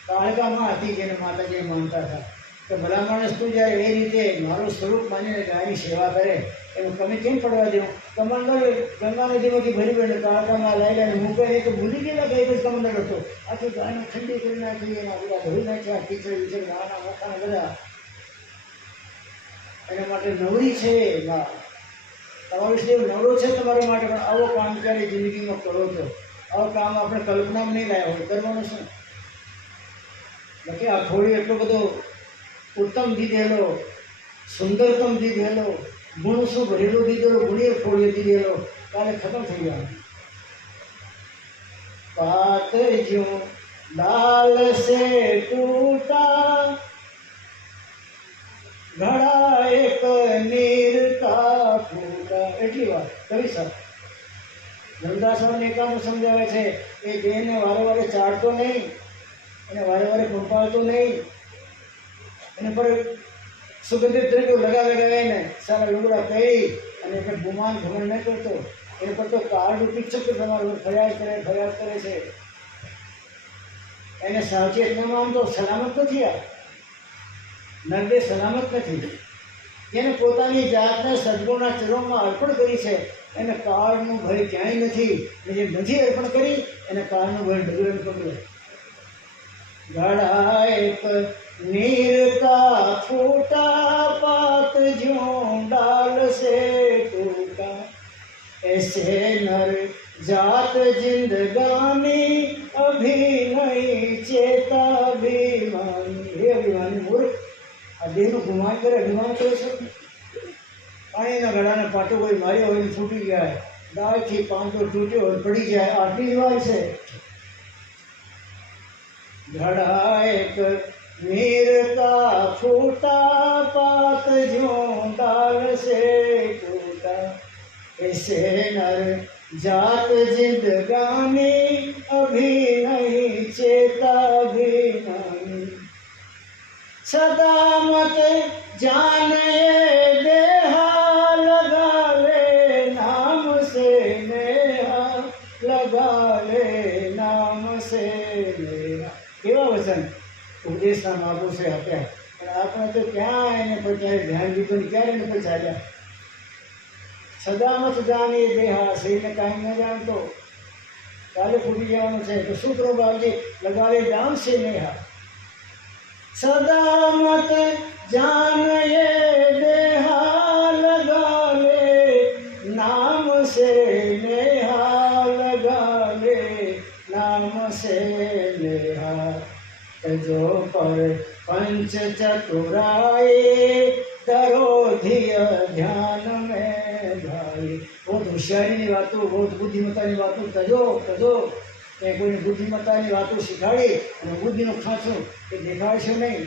કાળકામાં હતી જેને માતાજી માનતા હતા કે ભલા માણસ તું જ્યારે એ રીતે મારું સ્વરૂપ માનીને ગાયની સેવા કરે એનું તમે કેમ પડવા દેવું? કમંડળ ગંગા નદીમાંથી ભરી ભરીને કાળકામાં લઈ લઈને મૂકે નહીં તો ભૂલી ગયેલા કે એક જ કમંડળ હતો. આખી ગાયને ઠંડી કરી નાખી, એના બધા ધોઈ નાખ્યા, ટીચર વિચર નાના મોટાના બધા. એના માટે નવરી છે તમારો દેવ નવરો છે તમારા માટે. પણ આવો કામ ક્યારે જિંદગીમાં કરો છો? આવું કામ આપણે કલ્પનામાં નહીં લાવ્યા હોય, કરવાનું શું? બાકી આ થોડી એટલો બધો ઉત્તમ દીધેલો, સુંદરતમ દીધેલો, ગુણ શું ભરેલો દીધેલો, ગુણીય ફોડીએ દીધેલો, કાલે ખતમ થઈ ગયા. પાત જો ડાલ સે ટૂટા ઘડા એક નીર કા ફૂટા. એટલી વાત કવિ સાહેબ ધનદાસવાને એકાનું સમજાવે છે એ દેહને વારે વારે ચાડતો નહીં, એને વારે વારે પંપાળતો નહીં, એને પર સુગંધિત દ્રવ્યો લગાવીને સારા લુગડા પહેરી અને એને ગુમાન ઘમણ નહીં કરતો. એને પર તો કાળનું પિક્ચર તો તમારું ફરિયાદ કરે છે. એને સાવચેત ન માનતો સલામત નથી. આ નરદે સલામત નથી. જેને પોતાની જાતને સદગુણના ચરણમાં અર્પણ કરી છે એને કાળનું ભય ક્યાંય નથી. અને જે નથી અર્પણ કરી એને કાળનું ભય ડગરણ પકડે. घड़ा एक नीर का फूटा पात ज्यों डाल से टूटा ऐसे नर जात जिंदगानी अभी नहीं चेता अभिमानी. हे अभिमानी मूर्ख, આ દેહનું ગુમાન કરે, અભિમાન કરે છે. પાણીના ઘડાને પાટો કોઈ માર્યો હોય છૂટી જાય, દાળથી પાંચો તૂટ્યો હોય પડી જાય, આટલી જ વાત છે. घड़ा एक नीर का फूटा पात ज्यों डाल से टूटा ऐसे नर जात जिंदगानी अभी नहीं चेता अभिमानी. सदा मत जाने देहा लगा ले नाम से नेहा लगा ले नाम से नेहा. કેવા વચન ઉપદેશના માર્ગો છે આપ્યા, પણ આપણે તો ક્યાં એને પર ક્યારે ધ્યાન દીધું ને ક્યારે એને પર ચાલ્યા. સદામત જાને દેહા, શરીરને કાંઈ ન જાણતો, કાલે ફૂટી જવાનું છે તો શું કરો બાપજી? લગાવે દામ છે નેહા. સદામત જાન ये देहा लगा ले नाम से नेहा लगा ले नाम से नेहा. तजो पर पंच चतुराई तरो धिय ध्यान में भाई. बहुत હોશિયારીની વાતો, बहुत બુદ્ધિમત્તાની વાતો તજો તજો. કે કોઈને બુદ્ધિમત્તાની વાતો શીખાડી અને બુદ્ધિનો ખાંચો એ દેખાડશો નહીં.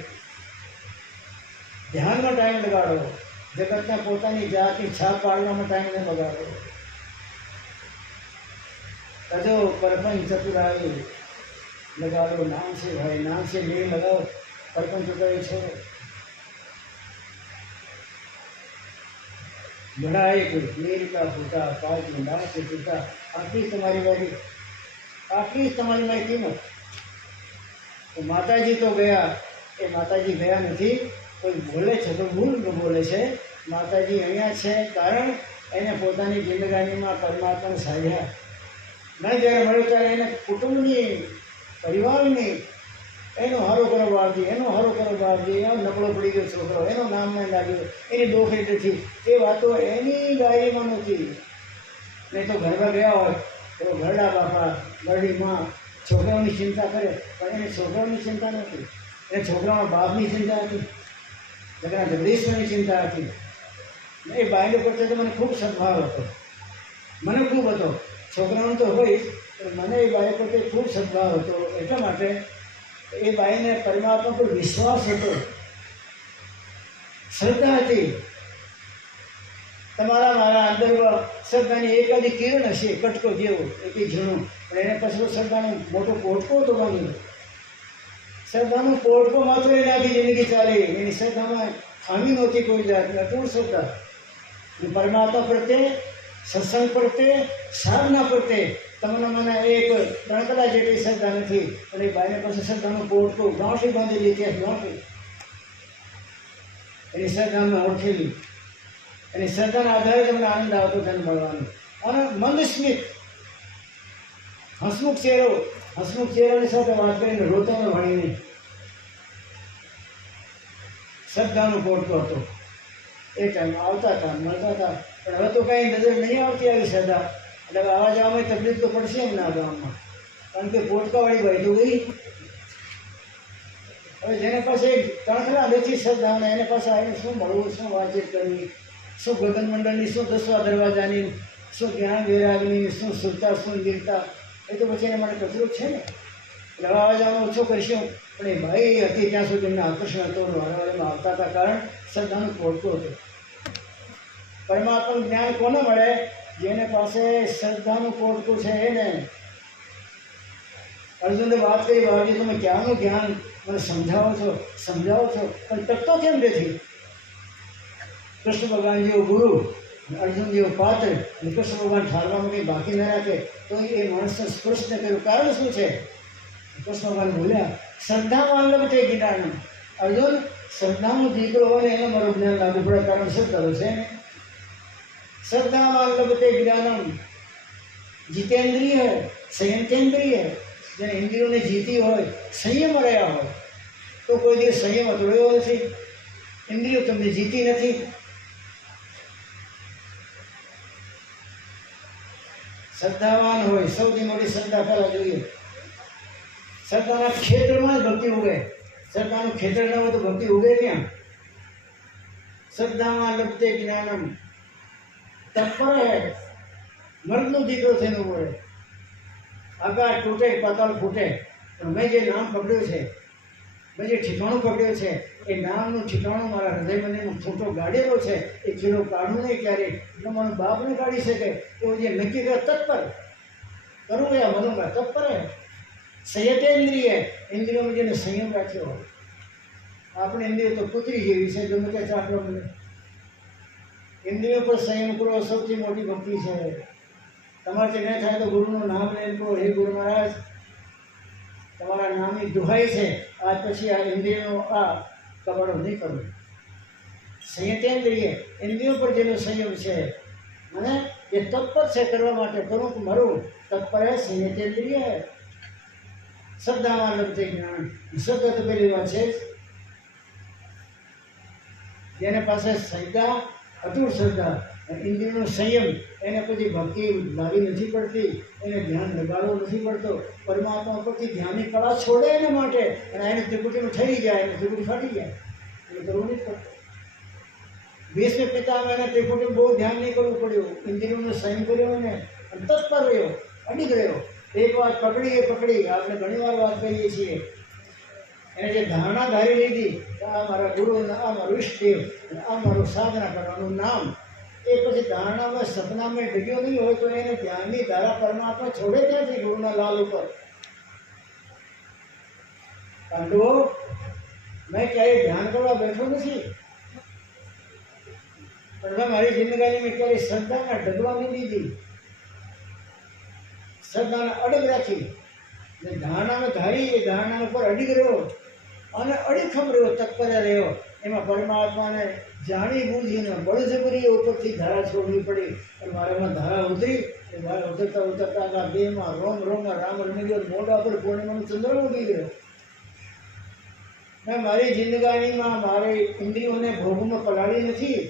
ધ્યાનમાં ટાઈમ લગાડો, જગતના પોતાની જાતની છાપ પાડવામાં ટાઈમ ન લગાડો. तजो परपंच चतुराई लगा लो नाम से भाई, नाम से ले लगाओ, परपंच चतुराई छोड़ो। बढ़ाए को मेरी का फूटा काज में डाल से टूटा, आखिरी तुम्हारी बारी, आखिरी तुम्हारी मारी कीमत। तो माताजी तो गया, એ માતાજી ગયા નથી, કોઈ બોલે છે તો ભૂલ બોલે છે। માતાજી અહીંયા છે કારણ એને પોતાની જિંદગાનીમાં પરમાત્માને સાધ્યા નહીં, જ્યારે મળ્યો ત્યારે એને કુટુંબની, પરિવારની એનો હારો કરો બાપજી, એનો હારો કરો બાપજી, એનો નબળો પડી ગયો છોકરો, એનો નામ નહીં લાગ્યો, એની દોખરી નથી, એ વાતો એની ડાયરીમાં નહોતી। નહીં તો ઘરમાં ગયા હોય તો ઘરડા બાપા, ઘરડી માં છોકરાઓની ચિંતા કરે, પણ એને છોકરાઓની ચિંતા નહોતી, એને છોકરાઓના બાપની ચિંતા હતી, જગના જગદીશ્વરની ચિંતા હતી। એ બાઈને પ્રત્યે તો મને ખૂબ સદભાવ હતો, મને ખૂબ હતો, છોકરાઓને તો હોય પણ મને એ બાઈ પ્રત્યે ખૂબ સદભાવ હતો। એટલા માટે એ બાઈને પરમાત્મા પર વિશ્વાસ હતો, શ્રદ્ધા હતી। તમારા મારા અંદર શ્રદ્ધાની એકાદી કિરણ હશે, કટકો જેવો એકી ઝીણું, પણ એને પછી શ્રદ્ધાનો મોટો પોટકો હતો બાંધેલો। શ્રદ્ધાનો પોટકો માત્ર એનાથી જિંદગી ચાલે, એની શ્રદ્ધામાં ખામી નહોતી કોઈ જાતની, અટૂટ શ્રદ્ધા। પરમાત્મા પ્રત્યે, સત્સંગ પ્રત્યે, સાધના પ્રત્યે તમને મને એક ગણકડા જેટલી શ્રદ્ધા નથી, પણ એ બાઈને પાસે શ્રદ્ધાનો પોટકો ગાંઠી બાંધેલી, ત્યાં ગાંઠી એની શ્રદ્ધા મેં ઓળખેલી, એની શ્રદ્ધાના આધારે તમને આનંદ આવતો ધન મળવાનો। અને મંદ સ્મિત, હસમુખ ચહેરો, હસમુખ ચહેરાની સાથે વાત કરીને રોતો ન ભણીને શ્રદ્ધાનો પોટકો હતો। એ ટાઈમ આવતા હતા, મળતા હતા, પણ હવે તો કાંઈ નજર નહીં આવતી આવી શ્રદ્ધા, એટલે આવવા જવામાં તકલીફ તો પડશે એમના ગામમાં, કારણ કે પોટકાવાળી ભાઈ તો ગઈ। હવે જેને પાસે તણખલા નથી શ્રદ્ધાને, એને પાસે આવીને શું મળવું, શું વાતચીત કરવી, શું ગગન મંડળની, શું દસવા દરવાજાની, શું જ્ઞાન વૈરાગની, શું સુરતા, શું ગીરતા, એ તો પછી એને માટે કચરો છે ને। એટલે હવે આવવા જવામાં ઓછો કરીશું, પણ એ ભાઈ હતી ત્યાં સુધી એમને આકર્ષણ હતો, વારંવારમાં આવતા હતા, કારણ શ્રદ્ધાનો પોટકો હતો। પરમાત્માનું જ્ઞાન કોને મળે? જેને પાસે શ્રદ્ધાનું પોટકું છે એને। અર્જુને વાત કરી, બાબજી તમે ક્યાંનું જ્ઞાન મને સમજાવો છો, પણ ટકતો કેમ નથી? કૃષ્ણ ભગવાન જેવો ગુરુ, અર્જુન જેવો પાત્ર, અને કૃષ્ણ ભગવાન ઠારવામાં કંઈ બાકી ન રાખે તો એ માણસને સ્પર્શ ન કર્યું, કારણ શું છે? કૃષ્ણ ભગવાન બોલ્યા, શ્રદ્ધામાં લગતે જ્ઞાનમ। અર્જુન, શ્રદ્ધાનો દીકરો હોય ને એને મારું જ્ઞાન લાગુ પડે, કારણ શ્રદ્ધા છે। શ્રદ્ધામાં લગતે જ્ઞાનમ। જીતેન્દ્રિય, સંયંતેન્દ્રિય, જેને ઇન્દ્રિયોને જીતી હોય, સંયમ રહ્યા હોય, તો કોઈ દિવસ સંયમ તોડ્યો નથી, ઇન્દ્રિયો તમને જીતી નથી। શ્રદ્ધાવાન હોય, સૌથી મોટી શ્રદ્ધા પહેલાં જોઈએ। શ્રદ્ધાના ખેતરમાં જ ભક્તિ ઉગે, શ્રદ્ધાનું ખેતર ન હોય તો ભક્તિ ઉગે ક્યાં? શ્રદ્ધામાં લગતે જ્ઞાનમ। તત્પર હે, મર્દનો દીકરો થઈને ઉભો રહે, આકાશ તૂટે, પાતાળ ફૂટે, પણ મેં જે નામ પકડ્યું છે, મેં જે ઠેકાણું પકડ્યું છે, એ નામનું ઠેકાણું મારા હૃદયમાં એનો ફોટો ગાડેલો છે, એ ચીરો કાઢવું નહીં ક્યારે, એટલે મારો બાપ નહીં કાઢી શકે, એવું જે નક્કી કરે તત્પર કરું ગયા મનોમાં તત્પર હે। સંયતેન્દ્રિય, ઇન્દ્રિયોમાં જેને સંયમ રાખ્યો હોય, આપણે ઇન્દ્રિયો તો પુત્રી જેવી છે, ગમે ત્યાં ચાટવા મળે, ઇન્દ્રિયો પર સંયમ કરવો સૌથી મોટી ભક્તિ છે। તમારાથી ન થાય તો ગુરુનું નામ લઈને કહો, હે ગુરુ મહારાજ, તમારા નામની દુહાઈ છે, આજ પછી આ ઇન્દ્રિયનો આ કબાડો નહીં કરવો। સંયતેન્દ્રિય, ઇન્દ્રિયો પર જેનો સંયમ છે, અને એ તત્પર છે કરવા માટે, કરું કે મરું, તત્પર હે, સંયતેન્દ્રિય હે। શ્રદ્ધામાં લગતે જ્ઞાન, શ્રદ્ધા તો પેલી વાત છે, જેને પાસે શ્રદ્ધા, અટૂટ શ્રદ્ધા, ઇન્દ્રિયનો સંયમ, એને પછી ભક્તિ લાવી નથી પડતી, એને ધ્યાન લગાડવો નથી પડતો, પરમાત્મા પરથી ધ્યાનની કળા છોડે એના માટે, અને એને ત્રિપુટીમાં ઠરી જાય, એને ત્રિપુટી ફાટી જાય, એને કરવું નથી પડતું। ભીષ્મ પિતામાં એને ત્રિપુટી બહુ ધ્યાન નહીં કરવું પડ્યું, ઇન્દ્રિયોનો સંયમ કર્યો ને, અને તત્પર રહ્યો, અડીગ રહ્યો, એક વાત પકડી એ પકડી। આપણે ઘણી વાર વાત કરીએ છીએ, એને જે ધારણા ધારી લીધી, આ મારા ગુરુ, આ મારું ઈષ્ટદેવ, આ મારું સાધના કરવાનું નામ, એ પછી ધારણામાં સપનામાં ડગ્યો નહીં હોય તો એને ધ્યાનની ધારા પરમાત્મા છોડે ત્યાંથી ગુરુના લાલ ઉપર. પાંડવો, મેં ક્યારેય ધ્યાન કરવા બેઠો નથી, પણ મેં મારી જિંદગીની મેં ક્યારેય શ્રદ્ધાના ડગવા નહીં દીધી, શ્રદ્ધાને અડગ રાખી, જે ધારણામાં ધારી એ ધારણા ઉપર અડીગ રહ્યો અને અડીખમ રહ્યો, તત્પર રહ્યો. એમાં પરમાત્માને જાણી બુજીને બળજબરી ઉપરથી ધારા છોડવી પડી અને મારામાં ધારા ઉતરી. એ મારા ઉતરતા ઉતરતા દેહમાં રોમ રોમમાં રામ રમી ગયો, મોઢા પર પૂર્ણિમાનો ચંદ્ર ઉગી ગયો. મેં મારી જિંદગાનીમાં મારી ઇન્દ્રિયોને ભોગમાં પલાળી નથી,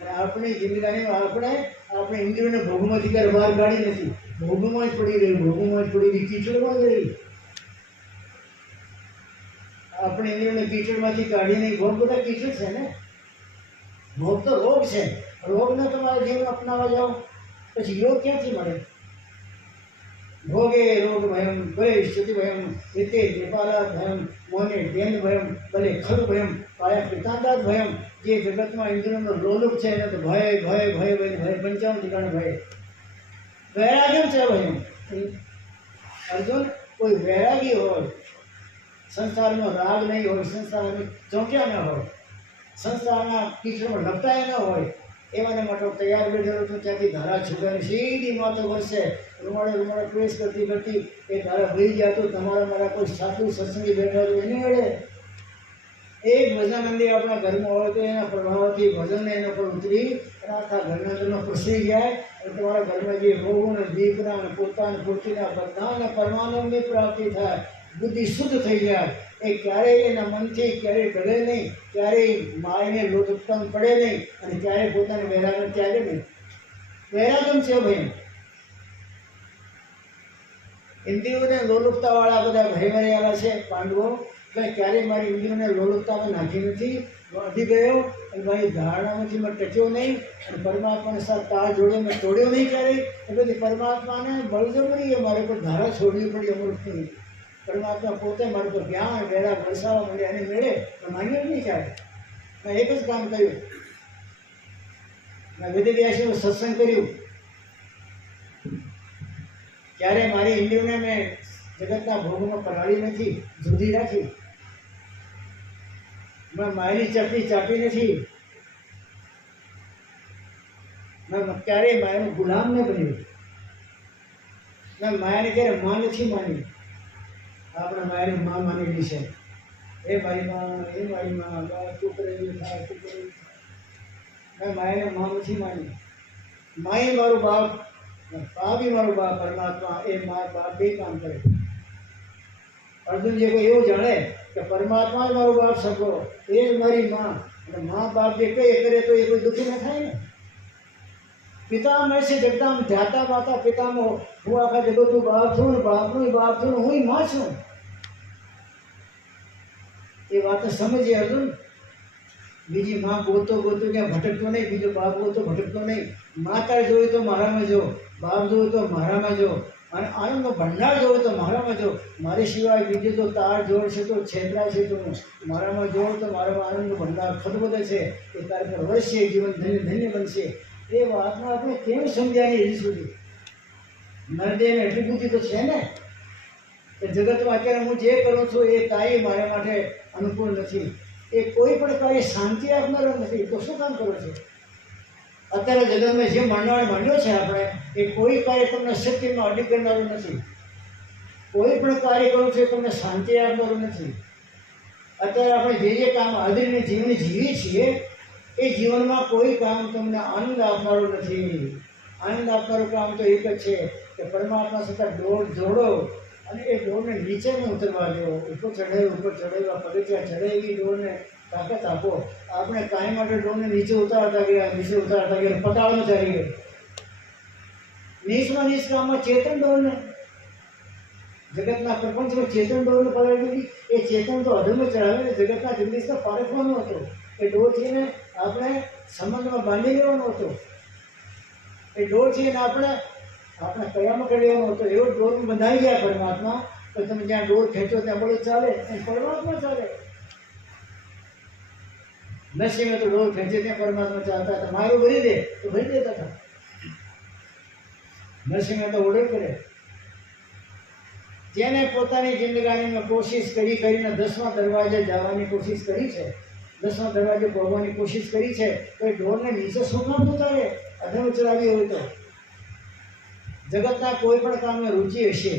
અને આપણી જિંદગાનીમાં આપણે ઇન્દ્રિયોને ભોગમાંથી ક્યારે બહાર કાઢી નથી. ભોગમાં જ પડી રહી, ભોગમાં જ પડી રહી, કીચડમાં જ રહી. આપણે ઇન્દ્રિયોને કીચડમાંથી કાઢી નહીં. ભોગ બધા કીચડ છે ને, ભોગ તો રોગ છે. રોગને તમારા જીવન અપનાવવા જાઓ પછી યોગ ક્યાંથી મળે? ભોગે રોગ ભયમ ભય સ્તુતિ ભયમ હિતે નિપાલાદ ભયમ મોને ડેન ભયમ ભલે ખલ ભયમ પાયા પિતાંદાદ ભયમ. જે જગતમાં ઇન્દ્રિયોનો લોલુપ છે એને તો ભય ભય ભય ભય ભય 55 ઠેકાણે ભય. વૈરાગ્ય છે ભયમ. અર્જુન, કોઈ વૈરાગી હોય, સંસારનો રાગ નહીં હોય, સંસારની ચોંક્યા ન હોય, સંસારના કીચડમાં લપટાયા ન હોય, એવાને માટે તૈયાર બેઠેલો તો ત્યાંથી ધારા છૂટાની સીધી માથે વરસે. રૂમાળે પ્રેસ કરતી કરતી એ ધારા ભરી ગયા તો તમારા મારા કોઈ સાધુ સત્સંગી બેઠા હોય એની વડે એક ભજનાનંદી આપણા ઘરમાં હોય તો એના પ્રભાવથી ભજનને એના પર ઉતરી અને આખા ઘરના અંદરનો પ્રસરી જાય અને તમારા ઘરમાં જે રોગોને દીકરા અને પોતાના પૂર્તિના બધાના પરમાનંદની પ્રાપ્તિ થાય, બુદ્ધિ શુદ્ધ થઈ જાય. એ ક્યારેય એના મનથી ક્યારેય ડરે નહીં, ક્યારેય માયને લોટ ઉત્પન્ન પડે નહીં અને ક્યારેય પોતાને વૈરાગ્ય ત્યાગે નહીં. વૈરાગમ છે ભાઈ. ઇન્દ્રિયોને લોલુપતાવાળા બધા ભયમર્યાદા છે પાંડવો. એટલે ક્યારેય મારી ઇન્દ્રિયોને લોલુપતામાં નાખી નથી, વધી ગયો અને મારી ધારણામાંથી મેં ટક્યો નહીં અને પરમાત્માને સાથ તાળ જોડે મેં તોડ્યો નહીં ક્યારેય. એટલે પરમાત્માને બળજબરી મારે પર ધારા છોડવી પડી અમૃતની. પરમાત્મા પોતે મારા પર જ્ઞાન વેરા વરસાવવા મળે અને મેળે પણ માન્યો નહીં ક્યારે. મેં એક જ કામ કર્યું, મેં વેદવ્યાસીનું સત્સંગ કર્યું. ક્યારે મારી ઇન્દ્રિયોને મેં જગતના ભોગમાં પલાળી નથી, જુદી રાખી. મેં મારી ચપટી ચાપી નથી, મેં ક્યારેય માયાનું ગુલામ ન બન્યું. મેં માયાને ક્યારે માં નથી માની. આપણે માયાની માં માનેલી છે. એ મારી માં, એ મારી માં, તું કરેલી થાય, તું કરેલી. મેં માયાને માં નથી માની. માય મારું બાપ, બી મારું બાપ પરમાત્મા. એ મા બાપ બે કામ કરે. અર્જુન જે કોઈ એવું જાણે કે પરમાત્મા જ મારું બાપ સગો, એ જ મારી માં, અને મા બાપ જે કઈ કરે તો એ કોઈ દુઃખી ન થાય ને. પિતા મેં છે જગદામ ધ્યાતા માતા પિતામાં. હું આખા જગતનું બાપ છું ને બાપનું બાપ છું ને હું માં છું. એ વાત સમજીએ અર્જુન. બીજી માં ગોતો ક્યાં ભટકતો નહીં, બીજો બાપ ગોતો ભટકતો નહીં. માતા જોયું તો મારામાં જો, બાપ જોયું તો મારામાં જો, અને આનંદનો ભંડાર જોયું તો મારામાં જો. મારી સિવાય બીજે તો તાર જોડ છે તો છેતરા છે તો મારામાં જોઉં તો મારામાં આનંદનો ભંડાર ખતબદે છે. એ તારે પર વળશે, જીવન ધન્ય ધન્ય બનશે. એ વાતમાં આપણે કેમ સમજાય હજી સુધી? નરદેવને એટલી બુદ્ધિ તો છે ને કે જગતમાં અત્યારે હું જે કરું છું એ કાંઈ મારા માટે અનુકૂળ નથી. એ કોઈ પણ કાર્ય શાંતિ આપનારો નથી. તો શું કામ કરો છો? અત્યારે જગતમાં જે માંડ્યો છે આપણે, એ કોઈ કાર્ય તમને શક્તિમાં અડી કરનારું નથી. કોઈ પણ કાર્ય કરું છું એ તમને શાંતિ આપનારું નથી. અત્યારે આપણે જે કામ હાજરીને જીવન જીવીએ છીએ એ જીવનમાં કોઈ કામ તમને આનંદ આપનારું નથી. આનંદ આપનારું કામ તો એક જ છે કે પરમાત્મા સાથે દોડ જોડો અને એ દોડને નીચે ન ઉતરવા દો. ઉપર ચડાવ્યા પગથિયા ચડાવી દોડને તાકાત આપો. આપણે કાંઈ માટે દોડને નીચે ઉતારતા ગયા પતાળમાં ચાલી ગયો. નીચમાં નીચ કામમાં ચેતન દોડને, જગતના પ્રપંચમાં ચેતન દોડને પડાવી દીધી. એ ચેતન તો અધર્મ ચડાવે, જગતના જગદીશને પારખવાનો હતો. એ દોડથીને આપણે સંબંધમાં બાંધી લેવાનો હતો. એ દોડથીને આપણે કયામાં કરી લેવાનો હતો. એવો દોર બંધાઈ ગયા પરમાત્મા. તો તમે જ્યાં દોર ખેંચો ત્યાં બોલો ચાલે, અને પરમાત્મા ચાલે. નરસિંહ તો ડોર ખેંચે ત્યાં પરમાત્મા ચાલતા હતા, મારું ભરી દે તો ભરી દેતા હતા. નરસિંહ તો ઓર્ડર કરે. જેને પોતાની જિંદગાનીમાં કોશિશ કરીને 10મા દરવાજે જવાની કોશિશ કરી છે, 10મા દરવાજે પહોંચવાની કોશિશ કરી છે, તો એ ડોરને નીચે શું કામ ઉતારે? અધમ ચલાવી હોય તો. જગતના કોઈ પણ કામમાં રુચિ હશે,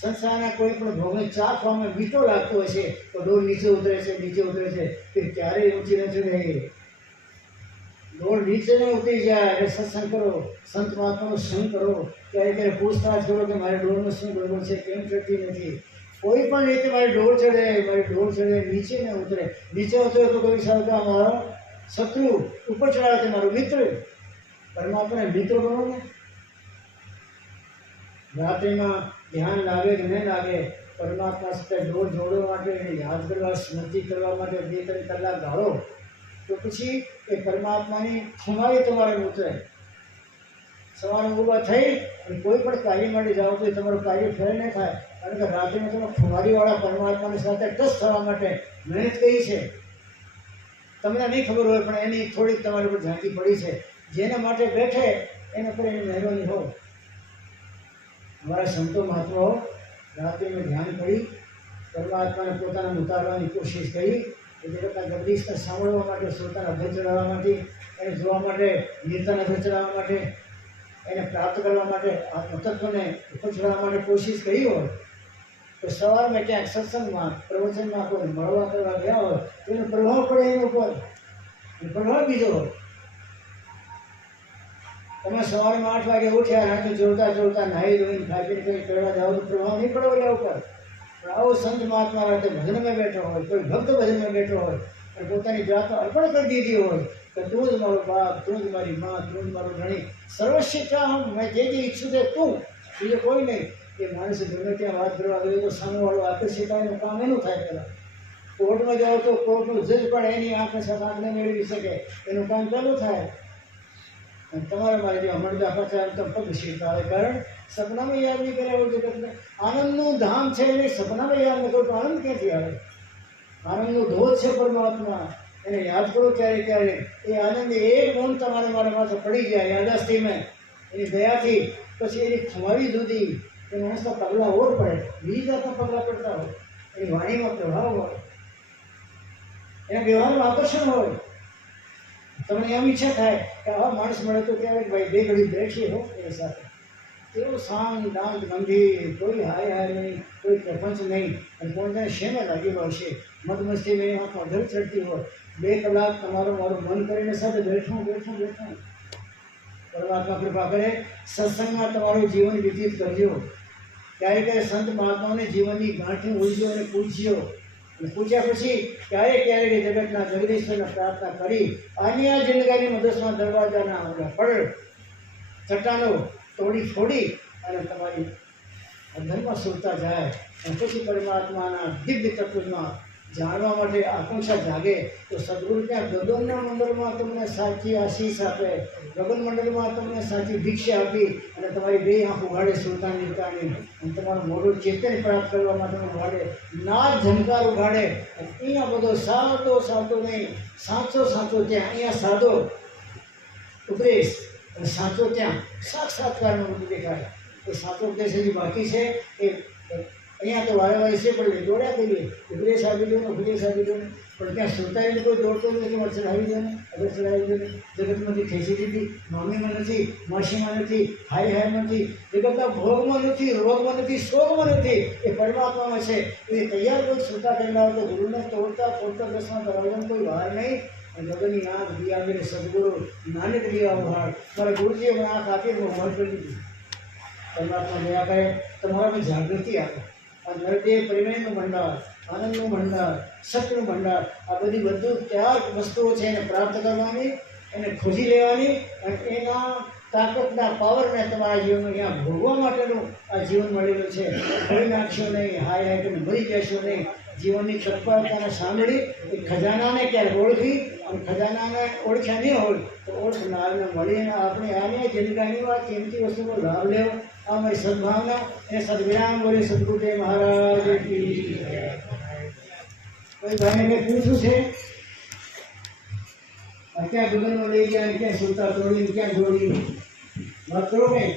સંસારના કોઈ પણ ભોગને ચાખવામાં મીઠો લાગતો હશે, તો ડોર નીચે ઉતરે છે કે ક્યારેય ઊંચી નથી રહી. ડોર નીચે ન ઉતરી જાય એટલે સત્સંગ કરો, સંત મહાત્માનો સંગ કરો, ક્યારે પૂછતાછ કરો કે મારી ડોરનો શું ગરબડ છે, કેમ ચડતી નથી. કોઈ પણ રીતે મારી ડોર ચડે, નીચે ન ઉતરે. નીચે ઉતરે તો કોઈ સાહેબ મારો શત્રુ, ઉપર ચડાવે છે મારો મિત્ર. પરમાત્માને મિત્ર બનો ને. રાત્રિમાં ધ્યાન લાગે કે નહીં લાગે, પરમાત્મા સાથે ડોર જોડવા માટે, એને યાદ કરવા, સ્મૃતિ કરવા માટે 2-3 કલાક ગાળો, તો પછી એ પરમાત્માની ખુમારી તમારે ઉતરે. સવારે ઊભા થઈ અને કોઈ પણ કાર્ય માટે જાઓ તો તમારું કાર્ય ફેર નહીં થાય, કારણ કે રાત્રિમાં તમે ખુમારીવાળા પરમાત્માની સાથે ટચ થવા માટે મહેનત કરી છે. તમને નહીં ખબર હોય પણ એની થોડીક તમારી ઉપર ઝાંકી પડી છે. જેના માટે બેઠે એના પર એની મહેરબાની હોય. हमारा संतो महात्माओं रात्रि में ध्यान करी, परमात्मा ने पोताना उतारવાની કોશિશ કરી. જગતના ગર્દીશને સાંભળવા માટે, શ્રોતાના અધર ચડાવવા માટે, એને જોવા માટે, નિર્તન અધર ચડાવવા માટે, એને પ્રાપ્ત કરવા માટે, આત્મતત્વને ઉપર ચડાવવા માટે કોશિશ કરી હોય, તો સવારમાં ક્યાંક સત્સંગમાં, પ્રવચનમાં કોઈ મળવા કરવા ગયા હોય તો એનો પ્રભાવ પડે એના ઉપર. પ્રભાવ બીજો હોય. તમે સવારમાં 8 વાગે ઉઠ્યા, રાત્રે જોડતા નાહી ધોઈને ખાઈ કંઈ કરવા જાઓ તો પ્રભાવ નહીં પડે એના ઉપર. પણ આવો સંત મહાત્મા રાતે ભજનમાં બેઠો હોય, કોઈ ભક્ત ભજનમાં બેઠો હોય અને પોતાની જાતને અર્પણ કરી દીધી હોય કે તું જ મારો બાપ, તું જ મારી મા, તું જ મારો ધણી, સર્વસ્વ ચાહું, મેં જે ઈચ્છું તે તું, બીજું કોઈ નહીં. એ માણસે ગમે ત્યાં વાત કરવા ગયો તો સામેવાળો આકર્ષિત થાય એનું કામ એનું થાય. પહેલાં કોર્ટમાં જાઓ તો કોર્ટનું જજ પણ એની આંખને સાથે આંખને મેળવી શકે, એનું કામ ચાલુ થાય. અને તમારે મારે જેવા મળતા પાછા એમ તો પગ શીખતા આવે, કારણ સપનામાં યાદ નહીં કરે એવું જગતને. આનંદનું ધામ છે એને સપનામાં યાદ ન કરો તો આનંદ ક્યાંથી આવે? આનંદનો ધોધ છે પરમાત્મા, એને યાદ કરો ક્યારે. એ આનંદ એક મન તમારે મારા માથે પડી જાય યાદાસ્તી મેં, એની દયાથી, પછી એની ખુમારી જુદી, એ માણસના પગલાં ઓર પડે, બીજી જાતના પગલાં પડતા હોય, એની વાણીમાં પ્રભાવ હોય, એના વ્યવહારનું આકર્ષણ હોય. તમને એમ ઈચ્છા થાય કે આવા માણસ મળે તો ક્યારેક ભાઈ 2 ઘડી બેઠી હો એની સાથે. એવું શાંત દાંત ગંભીર, કોઈ હાય નહીં, કોઈ પ્રપંચ નહીં, અને કોઈને શેને લાગેલો હશે, મદમસ્તી નહીં, આંખમાં અધર ચડતી હોય, 2 કલાક મારું મન કરીને સાથે બેઠું. પરમાત્મા કૃપા કરે, સત્સંગમાં તમારું જીવન વ્યતીત કરજો. ક્યારેક સંત મહાત્માઓને જીવનની ગાંઠી ઉલજો અને પૂછજો. અને પૂછ્યા પછી ક્યારેક જગતના જગદીશ્વરને પ્રાર્થના કરી આની આ જિંદગીમાં 10મા દરવાજાના ફળ ચટ્ટાનો તોડી ફોડી અને તમારી અંદરમાં સુરતા જાય. અને પછી પરમાત્માના દિવ્ય તત્વમાં જાણવા માટે આકાંક્ષા જાગે તો સદગુરુ ત્યાં ગગનના મંડળમાં તમને સાચી આશીષ આપે, ગગન મંડળમાં તમને સાચી ભિક્ષા આપી અને તમારી 2 આંખ ઉઘાડે સુરતાની અને તમારું મોઢું ચેતન પ્રાપ્ત કરવા માટે ઉઘાડે, નાદ ઝંકાર ઉઘાડે. અહીંયા બધો સાતો નહીં, સાચો ત્યાં. અહીંયા સાદો ઉપદેશ અને સાચો ત્યાં સાક્ષાત્કારનું બધું દેખાય. એ સાચો ઉપદેશ હજી બાકી છે. એ અહીંયા તો વારે છે પણ દોડ્યા કરીએ, ઉપદેશ આપી દો ને, પણ ત્યાં શ્રોતાઈને કોઈ દોડતો નથી કે મચ્છર આવી દો ને, અગર ચડાવી દો ને. જગતમાંથી ખેંચી દીધી, મમ્મીમાં નથી, માસીમાં નથી, હાઈમાં નથી, જગતના ભોગમાં નથી, રોગમાં નથી, શોકમાં નથી, એ પરમાત્મામાં છે. એ તૈયાર કોઈ શ્રોતા કહેલા હોય તો ગુરુને તોડતા 10મા દરવાજામાં કોઈ વાર નહીં. અને ગગનની આંખ દિયા સદગુરુ નાનક દિયા ઉહાડ, મારા ગુરુજીએ મને આંખ આપી ઉહાડ કરી દીધી. પરમાત્મા દયા કરે, તમારામાં જાગૃતિ આવે. આ નરદેવ પ્રેમનું ભંડાર, આનંદનું ભંડાર, સત્યનું ભંડાર, આ બધું ત્યાર વસ્તુઓ છે એને પ્રાપ્ત કરવાની, એને ખોજી લેવાની અને એના તાકાતના પાવરને તમારા જીવનમાં અહીંયા ભોગવા માટેનું આ જીવન મળેલું છે. ખોઈ નાખશો નહીં, હાય કરીને મરી જશો નહીં. જીવનની તત્પરતાને સાંભળી એ ખજાનાને ક્યારે ઓળખી, અને ખજાનાને ઓળખ્યા નહીં હોય તો ઓળખનારને મળીને આપણે આને જિંદગીની વાત કિંમતી વસ્તુનો લાભ લેવો. આ મારી સદભાવના. એ સદવિરામ બોલે સદગુરુદેવ મહારાજ કી જય. કોઈ ભાઈને પૂછવું છે? ક્યાં ગગનમાં લઈ ગયા અને ક્યાં સુરતા તોડીને ક્યાં જોડી વાત કરો કંઈ